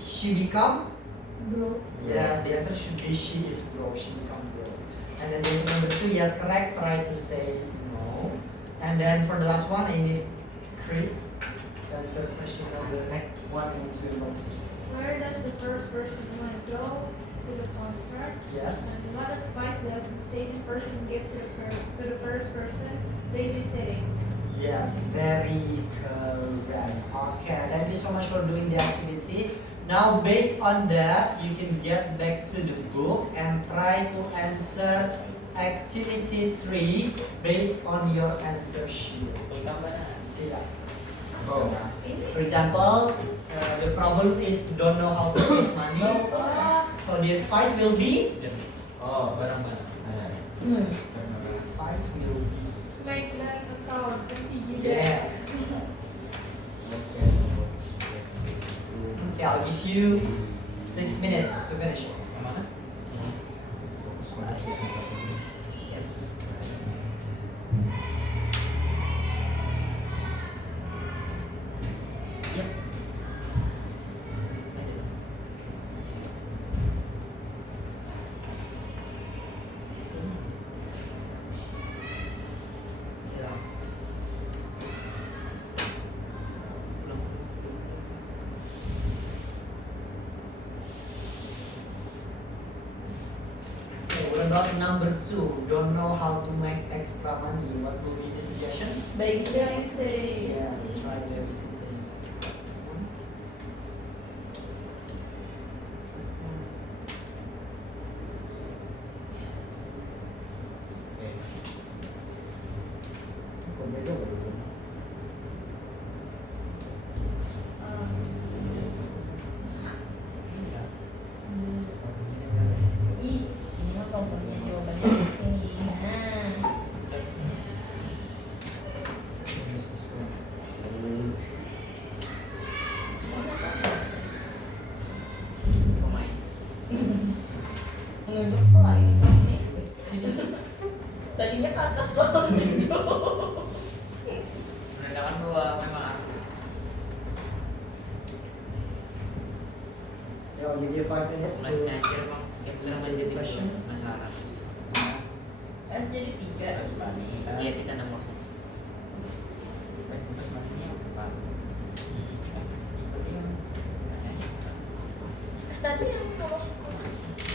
She become? Bro. Yes, the answer should be she is broke. She become broke. And then answer number 2, yes, correct. Try to say no. And then for the last one, I need Chris to answer question number 1 and 2 conversations. Where does the first person want to go to the concert? Yes. And what advice does the same person give to the first person babysitting? Yes, very correct. Okay, thank you so much for doing the activity. Now, based on that, you can get back to the book and try to answer activity 3 based on your answer sheet. See that? Oh. For example, the problem is don't know how to save money. So the advice will be? Oh, barang-barang. Advice will be. It's like learning account. Yes. Okay, I'll give you 6 minutes to finish it. Yang mana? about number 2? Don't know how to make extra money. What will be the suggestion? Babysitting. Yes, try babysitting. Ini mah problemnya jawabannya di sini. Nah. Pemain. Menunjuk ke lagi tadinya ke atas loh menunjuk. Menandakan bahwa memang aku Yeah, I'll give you 5 minutes to masih akhir bang. Ya bener answer menjadi the question. masalah. S jadi 3. Iya kita ada maksud. Terus maksudnya apa? Tapi yang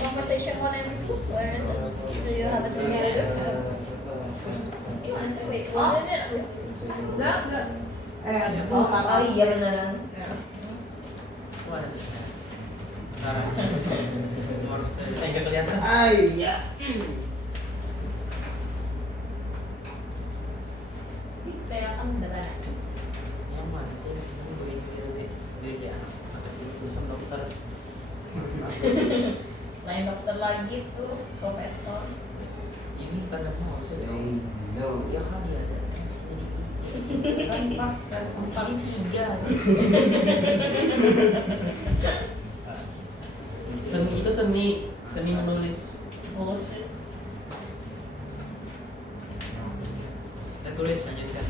conversation one and two, where is it? Do you have it together? Gimana tuh? Wait, oh, Enggak. oh iya beneran. Itu ada tuh. Harus Enggak kelihatan. Iya. Kayak kan beneran. yang mana sih? Ini boleh dari anak atau urusan dokter. Lain dokter lagi tuh, profesor. Ini pada mau sih. No. Ya kali ada. Kan 4 3. Seni itu seni menulis. Oh shit. Kita tulis lanjutkan.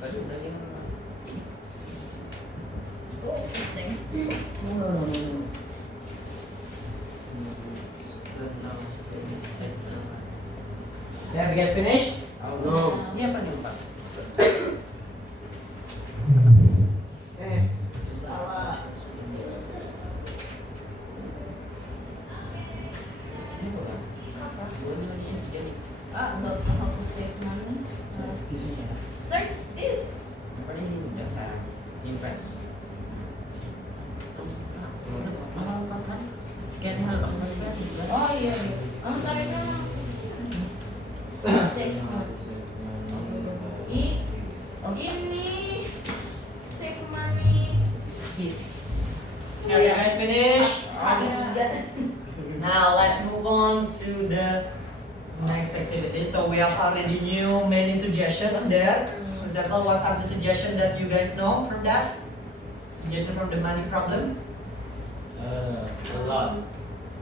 Tadi udah yang ini. Oh, interesting. No. Have you guys finished? No. Ini apa nih Pak? Salah. Ini bukan. Dua-duanya jadi. Ah, don't know how to save money. Excuse me. Search this. Apa ini udah kayak impress. Mahal kan? Kayak hal juga. Oh iya. Ntar itu save money. Ini save money. Yes. Have you guys finished? Kali 3. Now let's move on to the next activity. So we have already knew many suggestions there. For example, what are the suggestions that you guys know from that? Suggestion from the money problem? A lot.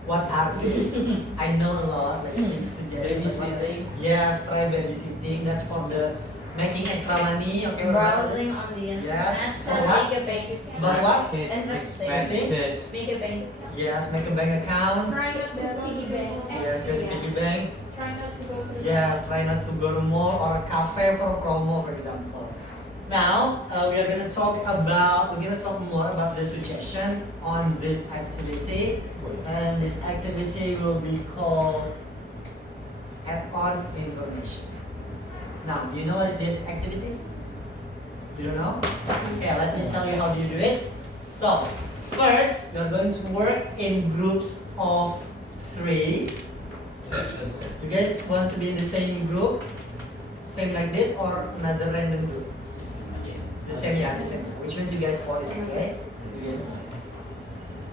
What are they? I know a lot, like 6 suggestions. Babysitting. Yes, try babysitting. That's for the making extra money. Okay, what about Browsing on the internet. Yes. And What? make a bank account. About what? His Investing. expenses. Make a bank account. Yes, make a bank account. Try not to piggy bank. Yeah, join the piggy bank. Try not to go to the Yes, try not to go to mall or a cafe for a promo, for example. Now, we're gonna talk more about the suggestion on this activity, and this activity will be called add-on information. Now, do you know what is this activity? You don't know? Okay, let me tell you how you do it. So, first, we're going to work in groups of 3. You guys want to be in the same group? Same like this or another random group? The same, yeah, the same. Which means you guys follow this, okay?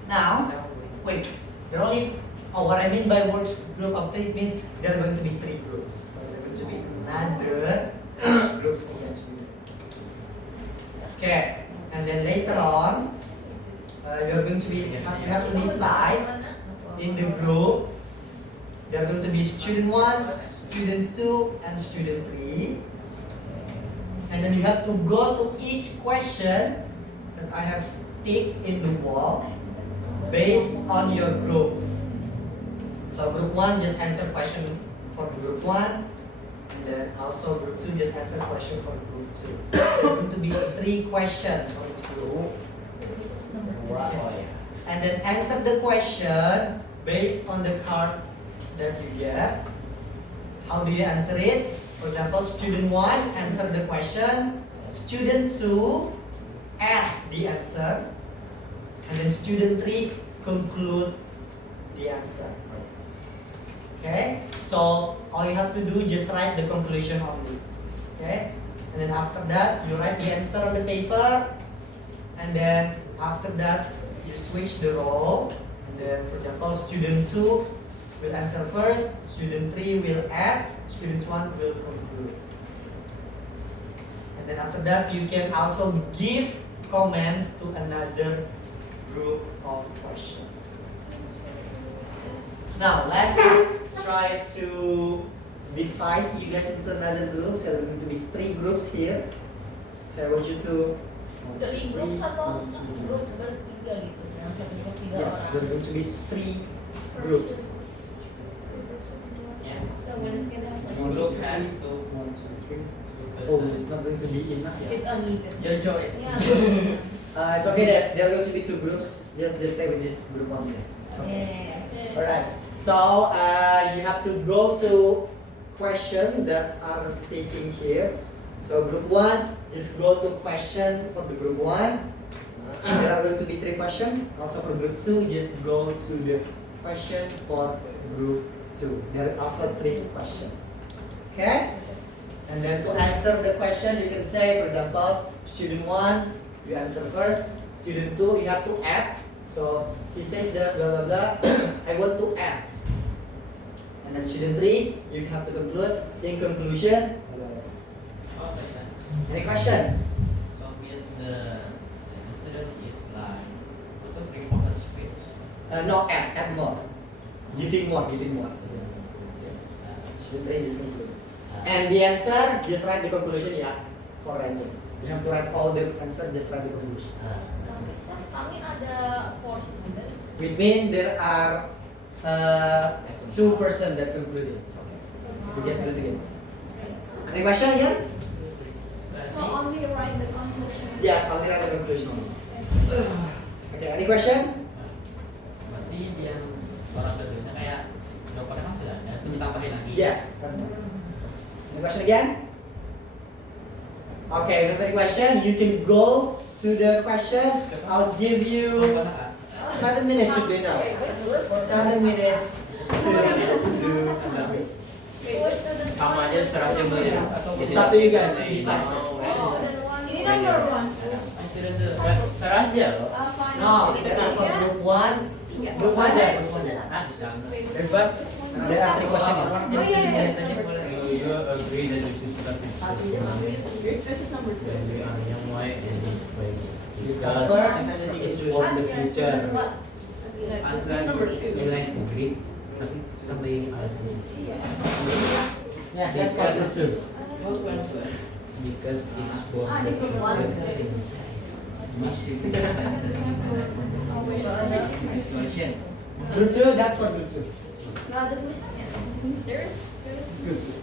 Now, wait. There are only, what I mean by works group of 3 means there are going to be 3 groups. So there are going to be another groups again. Okay, and then later on, you're going to be, you have to decide in the group. There are going to be student 1, student 2, and student 3. And then you have to go to each question that I have stick in the wall based on your group. So group 1 just answer question for the group 1. And then also group 2 just answer question for group 2. There are going to be 3 questions for each group. Okay. And then answer the question based on the card that you get. How do you answer it? For example, student 1 answer the question, student 2 add the answer, and then student 3 conclude the answer. Okay, so all you have to do just write the conclusion only. Okay, and then after that you write the answer on the paper, and then after that you switch the role, and then for example student 2 will answer first, student 3 will add, student 1 will conclude. And then after that you can also give comments to another group of questions. Now let's try to divide you guys into another group. So there are going to be 3 groups here. So I want you to 3 groups atau grup bertiga gitu. Yang satunya 3 yes, orang. there are going to be 3 groups. Yes. So when it's gonna happen? One group has to 1, 2, 3. two Oh, person. it's not going to be enough. It's uneven. Jojo. Yeah. It's okay that there are going to be 2 groups. Just stay with this group only. Yeah. Alright. So you have to go to question that are stating here. So group 1, just go to question for the group 1. There are going to be 3 questions. Also for group 2, just go to the question for group 2. There are also 3 questions. Okay? And then to answer the question, you can say, for example, student 1, you answer first. Student 2, you have to add. So he says that blah blah blah, I want to add. And then student 3, you have to conclude. In conclusion, Okay. any question? So yes, the student is like important speech. No, add more. Giving more. Yes. Student 3 just conclude. And the answer, just write the conclusion ya, for random. You have to write all the answer, just write the conclusion. Tapi Sir, kami ada 4 student. Which means there are 2 person that concluded. It's okay. We get to do it again. Any question again? So only write the conclusion. Yes, only write the conclusion only. Okay, any question? Berarti dia orang keduanya kayak jawabannya kan sudah ada, itu ditambahin lagi. Yes. Any question again? Okay, another question. You can go to the question. I'll give you 7 minutes should be enough. 7 minutes to do. Sama aja 100 jam ya. It's up to you guys. Decide. Ini number 1. Serah aja loh. No, there are for group 1. Group 1 there. Ah, di sana. Bebas. There are 3 questions. Oh yeah. You agree that this is not This is number 2. yang mulai Discuss first and then you can choose. for the future. This is number 2. You like agree, tapi tambahin alasan. Yeah, that's what group 2. Because it's for Ah, the di group 1. Explanation. Group 2, that's for group 2. Nggak ada tulisannya. There's It's group 2.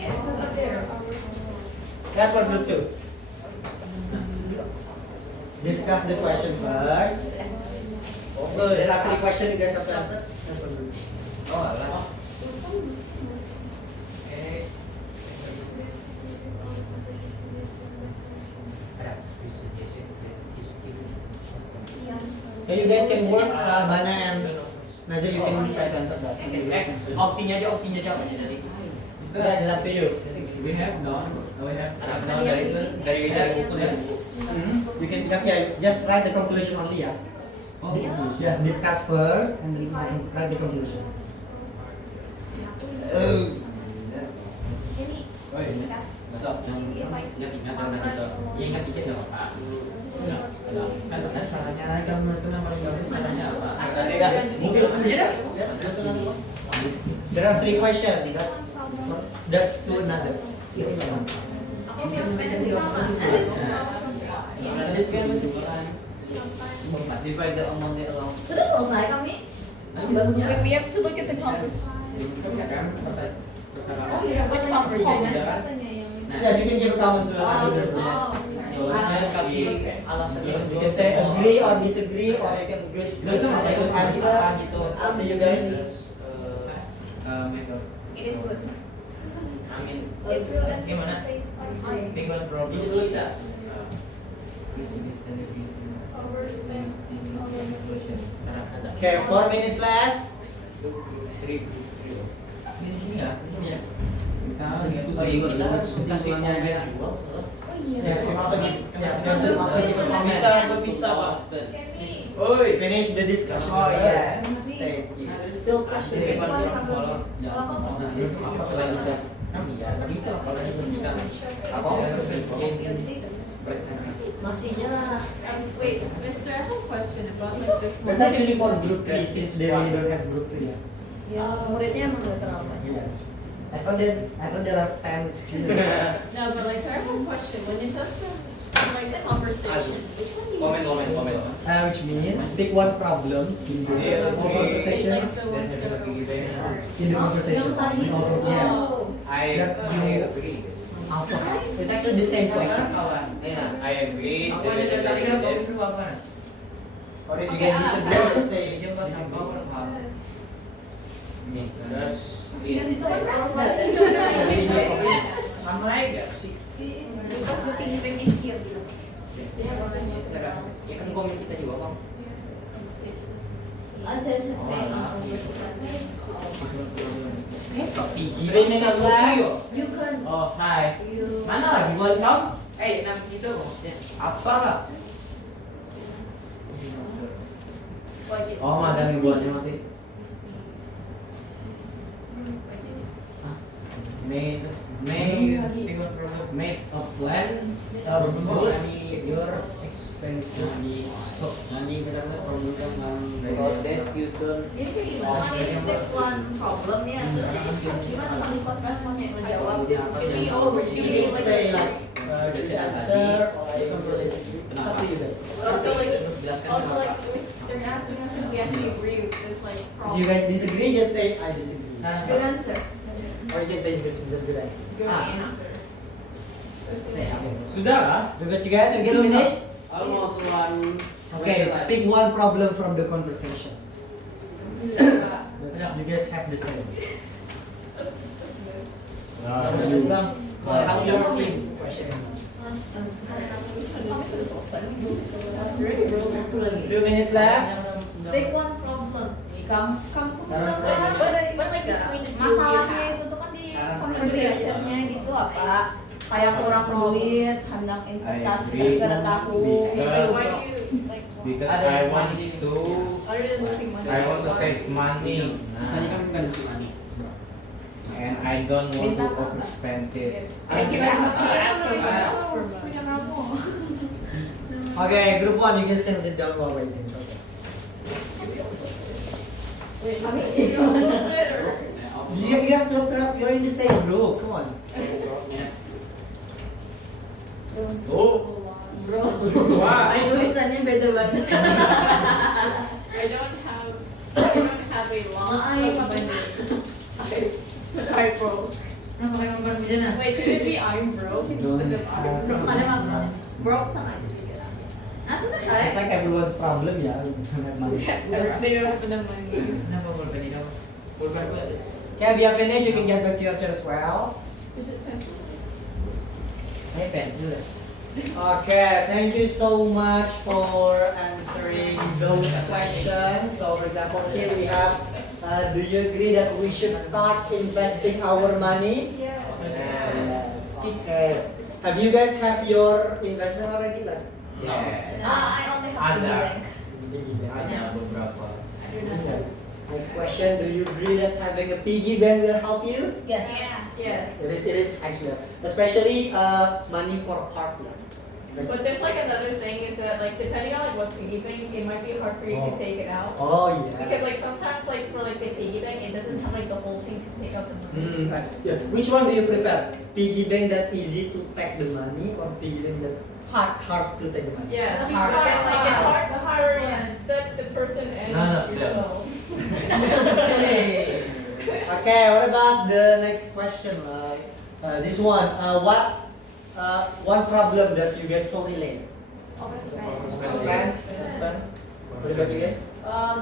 Yeah, this is up there. That's for group 2. Discuss the question first. There are 3 questions you guys have to answer. That's for group 2. Oh, alah. So you guys can work, Bana and Nazir, you can try to answer that. Opsinya aja tadi. That is up to you. We have done dari buku ya. You can just write the conclusion only ya. Oh, Yes, discuss first and then write the conclusion. Stop. Yang ingat karena kita ingat dikit nggak apa-apa. Kan salahnya aja menurut nomor salahnya apa? Mungkin aja dah. Yes, go to another one. There are 3 questions. That's to another. Yes, one. Divide the amount they allow. Sudah selesai kami. We have to look at the conversation. Oh iya, what conversation katanya yang Yes, you can give a comment to other Oh. Kasih alasan You can say agree or disagree or you can good second answer. It's up to you guys. It is good. Amin. April and Gimana? Because problem. Itu dulu kita. Overspend. Okay, 4 minutes left. Di sini ya? Oh iya. Yes, we also give. Yes, we have to also give a comment. Bisa Pak. Oi. Finish the discussion. Oh first. yes. Thank you. There's still question. Asli Pak kalau selanjutnya. Iya, bisa kalau selanjutnya. Aku Masihnya lah. Wait, Mister, I have a question about like this. That's actually for group 3 since they really don't have group 3 yet. Ya, muridnya emang gak terlalu banyak. Yes. I found there are 10 students. No, but like, so I have a question. When you said like the conversation, which one do you komen. Which means pick one problem in the conversation. like the ones that are In the conversation. Yes. I That you agree. also have. It's actually the same question. Yeah, I agree. Or if you can disagree, just say disagree. Terus sama aja sih. Because the thing even is here. Ya kan komen kita juga Bang. Ada sampai overspend. 3 minutes left. You can. Oh, hai. Mana lagi buat kamu? Nama situ maksudnya. Apa lah? Oh, ada yang buatnya masih. Make a plan to money your expenses So benar-benar permukaan so that you don't Jadi one one problem ya, terus gimana kalimat responnya yang menjawab? Jadi You can say like good answer or you can disagree. It's up to you guys. Also like they're asking us if we actually agree with this like If problem. you guys disagree, just say I disagree. Good answer. Or you can say just good answer. Good answer. sudah lah. Good you guys? You guys finish? almost one. Okay, pick one problem from the conversations. That you guys have the same. How your team? Kami sudah selesai. 2 minutes left. Pick one problem. Kamu tuh But like between the two you masalahnya have. itu tuh kan di conversationnya gitu apa? Kayak kurang duit, hendak investasi tapi gak ada tahu. Because- Why do you like Because I want to other than losing money? I want to save money. Misalnya kan bukan lucu money. And I don't want to overspend it. Punya kamu. Okay, group 1, you guys can sit down while waiting. It's okay. You guys look up. You're in the same group. Come on. Tuh. Wah. Tulisannya beda banget. I don't have a long eyebrow. Wait, should it be eyebrow instead of eyebrow? Ada apa? Broke sama aja juga. Nah sudah It's like everyone's problem, yeah. We don't have money. They don't have enough money. Kenapa pulpen ini? Pulpen gue ada. Okay, if you are finished, you can get back to your chair as well. Pensil. Okay, thank you so much for answering those questions. So, for example, here we have, do you agree that we should start investing our money? Yeah. Yes. Okay. Have you guys have your investment already? Like, Yes. I only have Ada. bank. Ada beberapa. I do not have. Next question, do you agree that having a piggy bank will help you? Yes. Yes. It is actually, especially money for park. Yeah. But there's like another thing is that like depending on like what piggy bank, it might be hard for you to take it out. Oh yeah. Because like sometimes like for like the piggy bank, it doesn't have like the whole thing to take out the money. Yeah. Which one do you prefer? Piggy bank that easy to take the money or piggy bank that hard to take the money? Yeah, hard. And like it's hard, the harder one, that the person and No, no, yourself. Okay, what about the next question? This one. One problem that you guys so relate? Spend. What about you guys?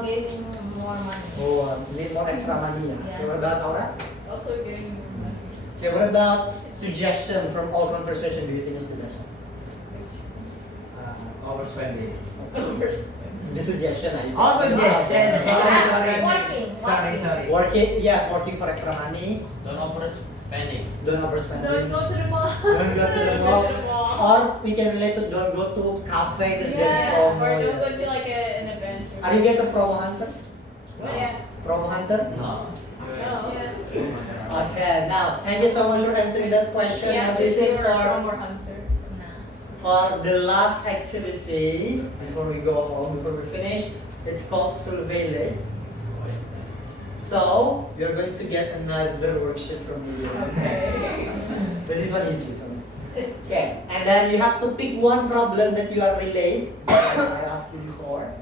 Giving more money. Oh, need more extra money. Yeah. Okay, what about Aura? Also giving more money. Okay, what about suggestion from all conversation? Do you think is the best one? Overspending. The suggestion, I said. Oh, suggestion. Sorry. Working, yes, working for extra money. Don't overspending. Don't overspend. Don't go to the mall. Don't go to the mall. Or we can relate to don't go to cafe. There's promo. Or don't Yeah. go to like an event. Are you guys a promo hunter? Yeah. Promo hunter? No. No. Yes. Okay, now thank you so much for answering that question. Now this is more hunter. for the last activity before we go home, before we finish. It's called survey list. So you're going to get another worksheet from me. Okay. This is one easy. Okay, and then you have to pick one problem that you are related. I asked you before.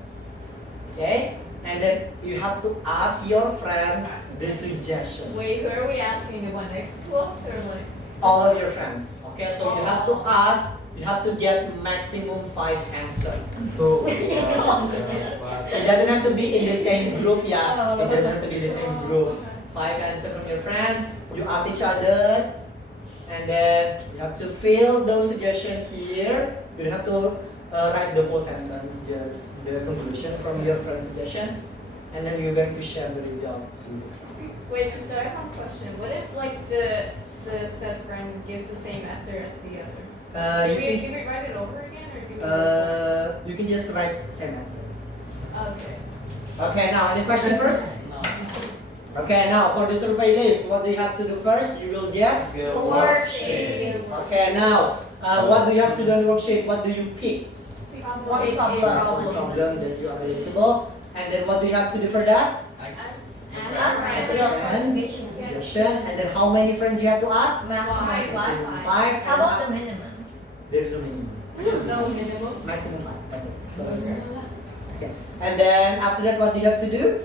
Okay, and then you have to ask your friend the suggestion. Wait, who are we asking? The one next to us or like? All of your friends. Okay, so you have to ask. You have to get maximum 5 answers. It doesn't have to be in the same group, yeah. It doesn't have to be the same group. 5 answers from your friends. You ask each other, and then you have to fill those suggestions here. You don't have to write the full sentence, just the conclusion from your friend's suggestion, and then you're going to share the result to the class. Wait, so I have one question. What if like the said friend gives the same answer as the other? Do we write it over again or do we? You can just write same answer. Okay. Okay, now any question first? Okay, now for the survey list, what do you have to do first? You will get Worksheet. Okay, now what do you have to do on the worksheet? What do you pick? One problem. Problem that you are relatable. And then what do you have to do for that? Suggestion. And then how many friends you have to ask? Maximum 5. 5. How about the minimum? There's no minimum. No minimum. Maximum 5. That's it. So that's it. Okay. And then after that, what do you have to do?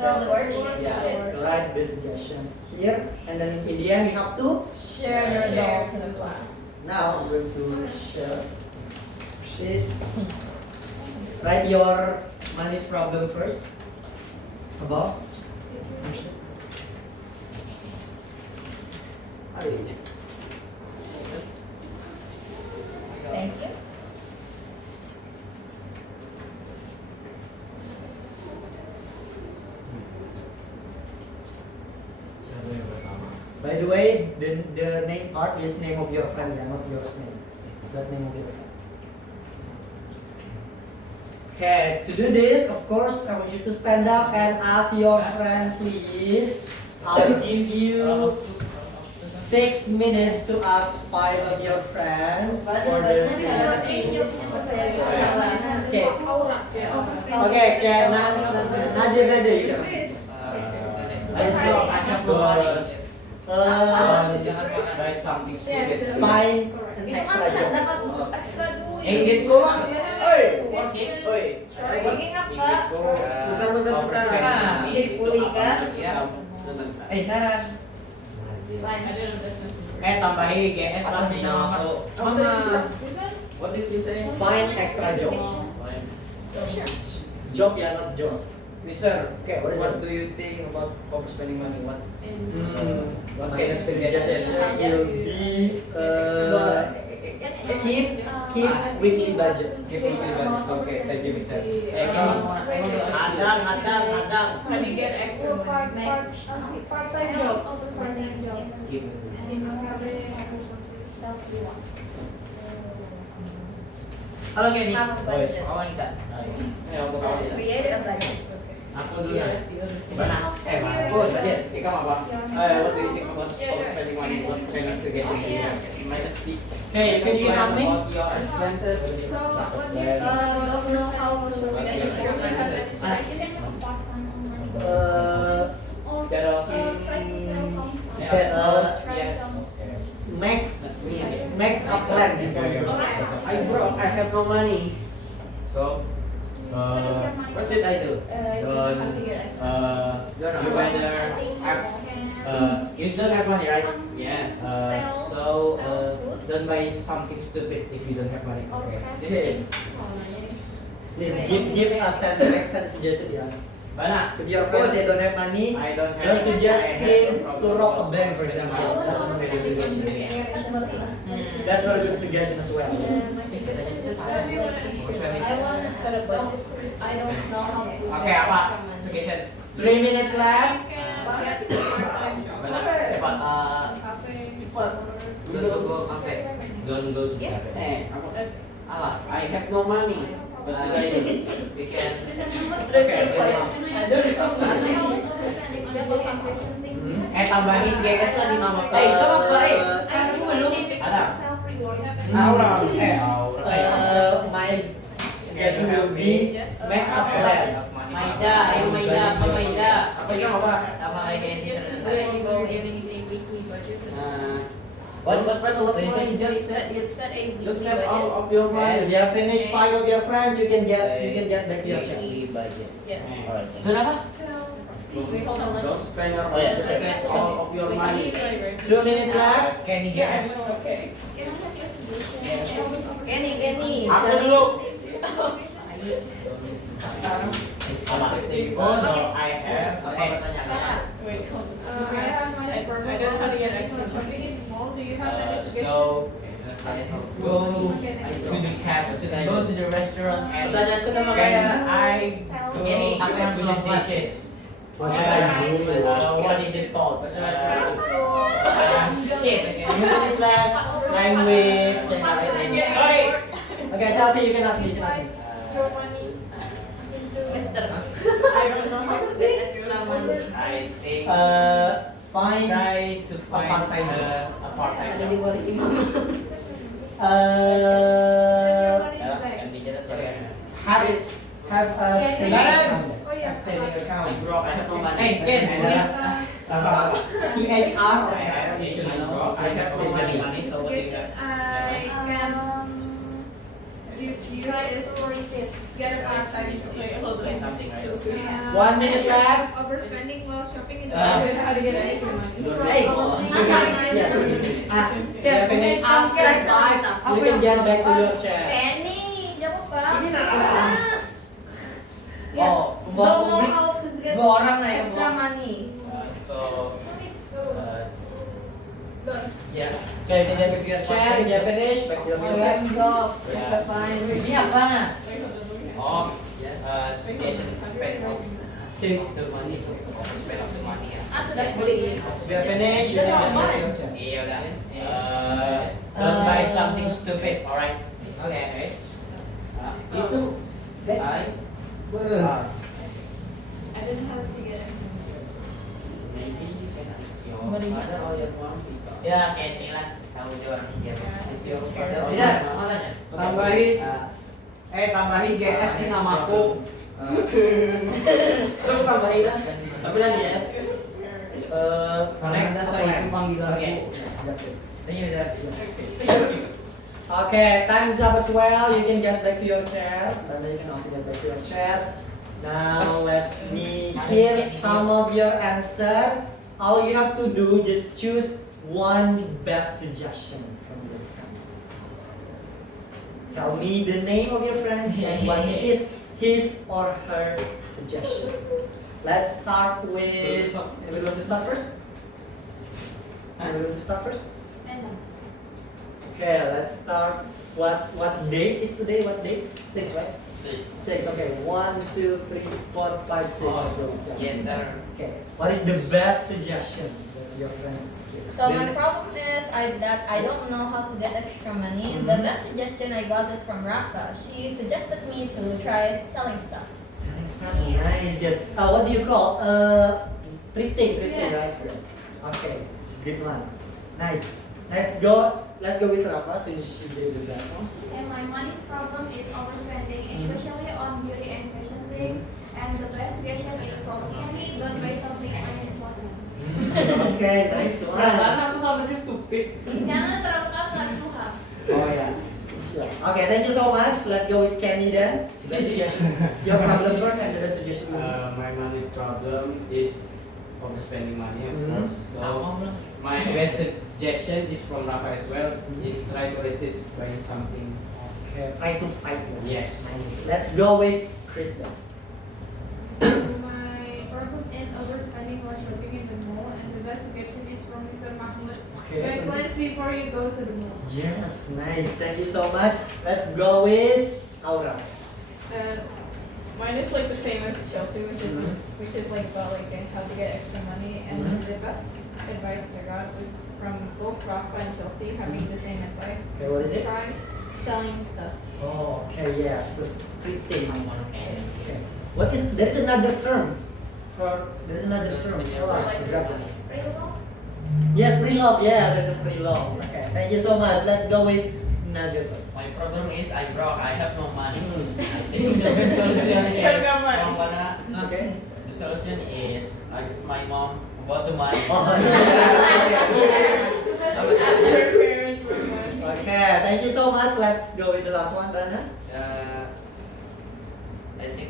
Fill the worksheet. Yes, write the suggestion here. And then in the end, you have to Share the results in the class. Now I'm going to share sheet. Write your money's problem first. Above. Thank you. By the way, the name part is name of your friend, yeah, not yours name. That name of your friend. Okay, to do this, of course, I want you to stand up and ask your friend, please. I'll give you 6 minutes to ask 5 of your friends for this. Okay. Okay, Nazir, you can Try something stupid. find an extra job. Inggit ko bang? Oi! Oi! Working up ka? Inggit ko. Bukan magkakasama. Jadi pulih ka? Saran. Tambahin GS lah di nama aku. What did you say? Find extra job. Job, yeah, not jobs. Mister, Okay, what is what it? do you think about overspending money? What What kind of suggestion? will be keep weekly budget. Give me the okay, thank you, Mister. Adang. How do you get extra money? Part-time job. Part-time job. Halo Kenny. Have a budget. Oh, wanita. Create a budget. Aku dulu ya. Yes, Mana? Oh, tadi ikaw apa? What do you think about overspending money? What kind of suggestion? Minus the Hey, can you ask me? about your expenses. So when you don't know how to get your You can have a part-time online. Instead of Try to sell something. yes. Make a plan before you. I broke. I have no money. So, What is your money? what should I do? how to get extra. You either have You don't have money, right? Yes. So don't buy something stupid if you don't have money. Okay. This is it. Please give a next suggestion, yeah. Mana? If your friend say don't have money, I don't have. don't suggest I have him no problem. to rob a bank, for example. That's not a good suggestion. That's not a good suggestion as well. I want to set a budget. I don't know how to. Oke, apa? Suggestion. 3 minutes left. Mana? Cepat. Don't go cafe. Don't go to cafe. Apa? I have no money. But because tambahin GS lah di nama. Itu apa? Itu belum ada. Aura. My suggestion will be make a plan. Maida, apa Maida? Apa itu apa? Sama kayak ini. But you just set a weekly budget. Of your money. If you have finished 5 of your friends, you can get back to your check. Budget. Yeah. Alright. Kenapa? Don't spend your set all of your money. 2 minutes left. Can you guess? Okay. Kenny. Aku dulu. Apa? So I have apa pertanyaannya? I have money for I don't know how to get extra shopping in the mall. Do you have any suggestions? So go to the cafe, go to the restaurant and Pertanyaanku sama can kayak I any apa to the dishes? What should I do? What is it called? Shit again. 2 minutes left. Language. Sorry. Okay, Chelsea, you can ask me. Your money Mister, I don't know how to get extra money. I think Find try to find part-time job. a part-time Jadi job. boleh mama. Have a saving account. Oh, yeah. Have saving account. I have no money. Hey, Ken, THR. I have no money. So what is suggestion that? I can give you is get a part-time job. Get something, right? 1 minute left. Overspending while shopping in the mall. How to get extra money. Hey, Yes. If you finish ask next time, you can get back to your chair. Kenny, jawab Pak. Oh, Don't know how to get Dua orang lah yang extra bawa. money. So, yeah. Okay, you can get back to your chair. If you finish, back to your chair. Part-time job, extra fine. Ini apa? Oh, suggestion spend Okay. of the money, spend of the money ya. Sudah beli. If you finish, you can get back to your chair. Iya udah. Don't buy something stupid, alright? Okay. Itu I didn't have to get it. maybe you can ask your What do you father or your mom. Ya kayak ini lah, tahu dia orang India. Ask your father or Bisa, your mom. tambahin. Tambahin GS di namaku. Lu tambahin lah. Tapi lagi yes. Karena saya itu panggilan aku. Thank you, Dad. Okay, time's up as well. You can get back to your chair. Then you can also get back to your chair. Now let me hear some of your answer. All you have to do just choose one best suggestion from your friends. Tell me the name of your friends and what is his or her suggestion. Let's start with. Anybody want to start first? Anybody want to start first? Okay, let's start. What date is today? What date? 6, right? 6. Okay. 1, 2, 3, 4, 5, 6. Yes, sir. Okay. What is the best suggestion that your friends give? So my problem is I don't know how to get extra money. The best suggestion I got is from Rafa. She suggested me to try selling stuff. Selling stuff. Nice. Yes. What do you call? Thrifting, right? Yes. Okay. Good one. Nice. Let's go with Rafa since she gave the best one. And my money problem is overspending, especially on beauty and fashion things. And the best suggestion is from Kenny, don't buy something unimportant. Okay, nice one. Aku sama dia stupid. Jangan terlalu kasar, Tuhan. Oh yeah. Yes. Okay, thank you so much. Let's go with Kenny then. The best suggestion. Your problem first and the best suggestion. My money problem is overspending money, of Mhm. course. So my best suggestion is from Rafa as well. Is try to resist buying something. Okay, try to fight them. Yes. Nice. Let's go with Krista. So my problem is overspending while shopping in the mall, and the best suggestion is from Mr. Mahmoud. Okay. Buy cleanse before you go to the mall. Yes, nice. Thank you so much. Let's go with Aura. Mine is like the same as Chelsea, which is like about like how to get extra money. And Mhm. the best advice I got was from both Rafa and Chelsea, having the same advice. Okay, what is it? Try selling stuff. Oh, okay, yes, that's three things. Okay. What is there is another term for there's another term. Oh, I forgot. Yes, pre-love. Yeah, there's a pre-love. Okay, thank you so much. Let's go with Nazir first. My problem is I broke. I have no money. Mm. I think the best solution is Have no money. from Bana. Okay. The solution is I ask my mom about the money. Oh, yeah. Your parents were money. Okay, thank you so much. Let's go with the last one, Dana. I think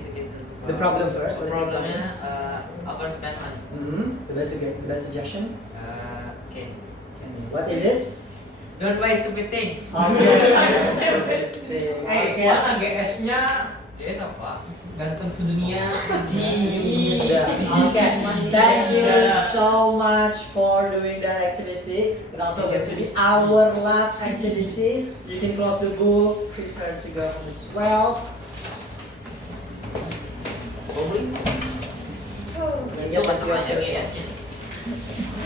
The problem first. What is the problem? Problemnya overspend money. The best suggestion. Okay. What is it? Don't buy stupid things. Okay. Mana GS-nya? GS apa? Ganteng sedunia. Okay, thank you so much for doing that activity. And also going to be our last activity. You can close the book, prepare to go home as well. Itu pertanyaannya GS.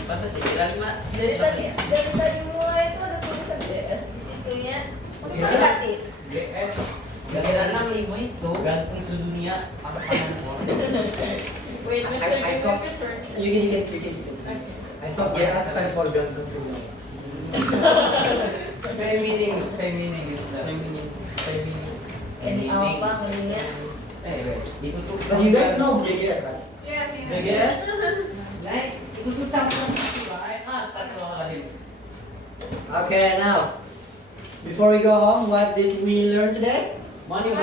Batas sih, kira 5. Dari tadi mulai itu ada tulisan DS di situnya. Mungkin hati. GS. Kira 6 5 itu ganteng sedunia pantangan. Wait, Mr. I thought you can. Okay. I thought GS stand for ganteng semua. Same meaning. Ini apa namanya? Itu tuh. But you guys know GS, right? Yes. GS. Okay, now before we go home, what did we learn today? Money We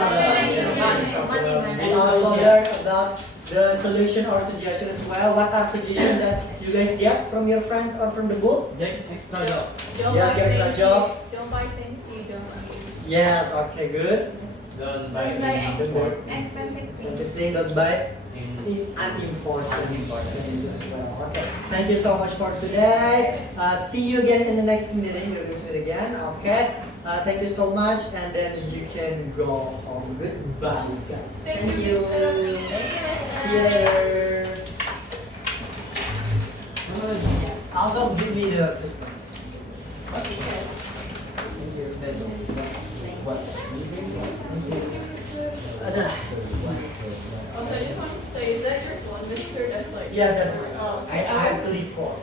also learned about the solution or suggestion as well. What are suggestions that you guys get from your friends or from the book? Get extra job. Yes, get extra job. Don't buy things you don't need. Yes, okay, good. Don't Don't buy import. expensive That's the things. thing that buy In unimportant things as well. Okay, thank you so much for today. See you again in the next meeting. We're going to meet again. Okay. Thank you so much, and then you can go home. Goodbye, guys. Thank you. See you later. Also, give me the first one. Thank you. Ada. Also, I just want to say, is that your phone, Mr. That's like. Yeah, that's right. Oh, I have to report.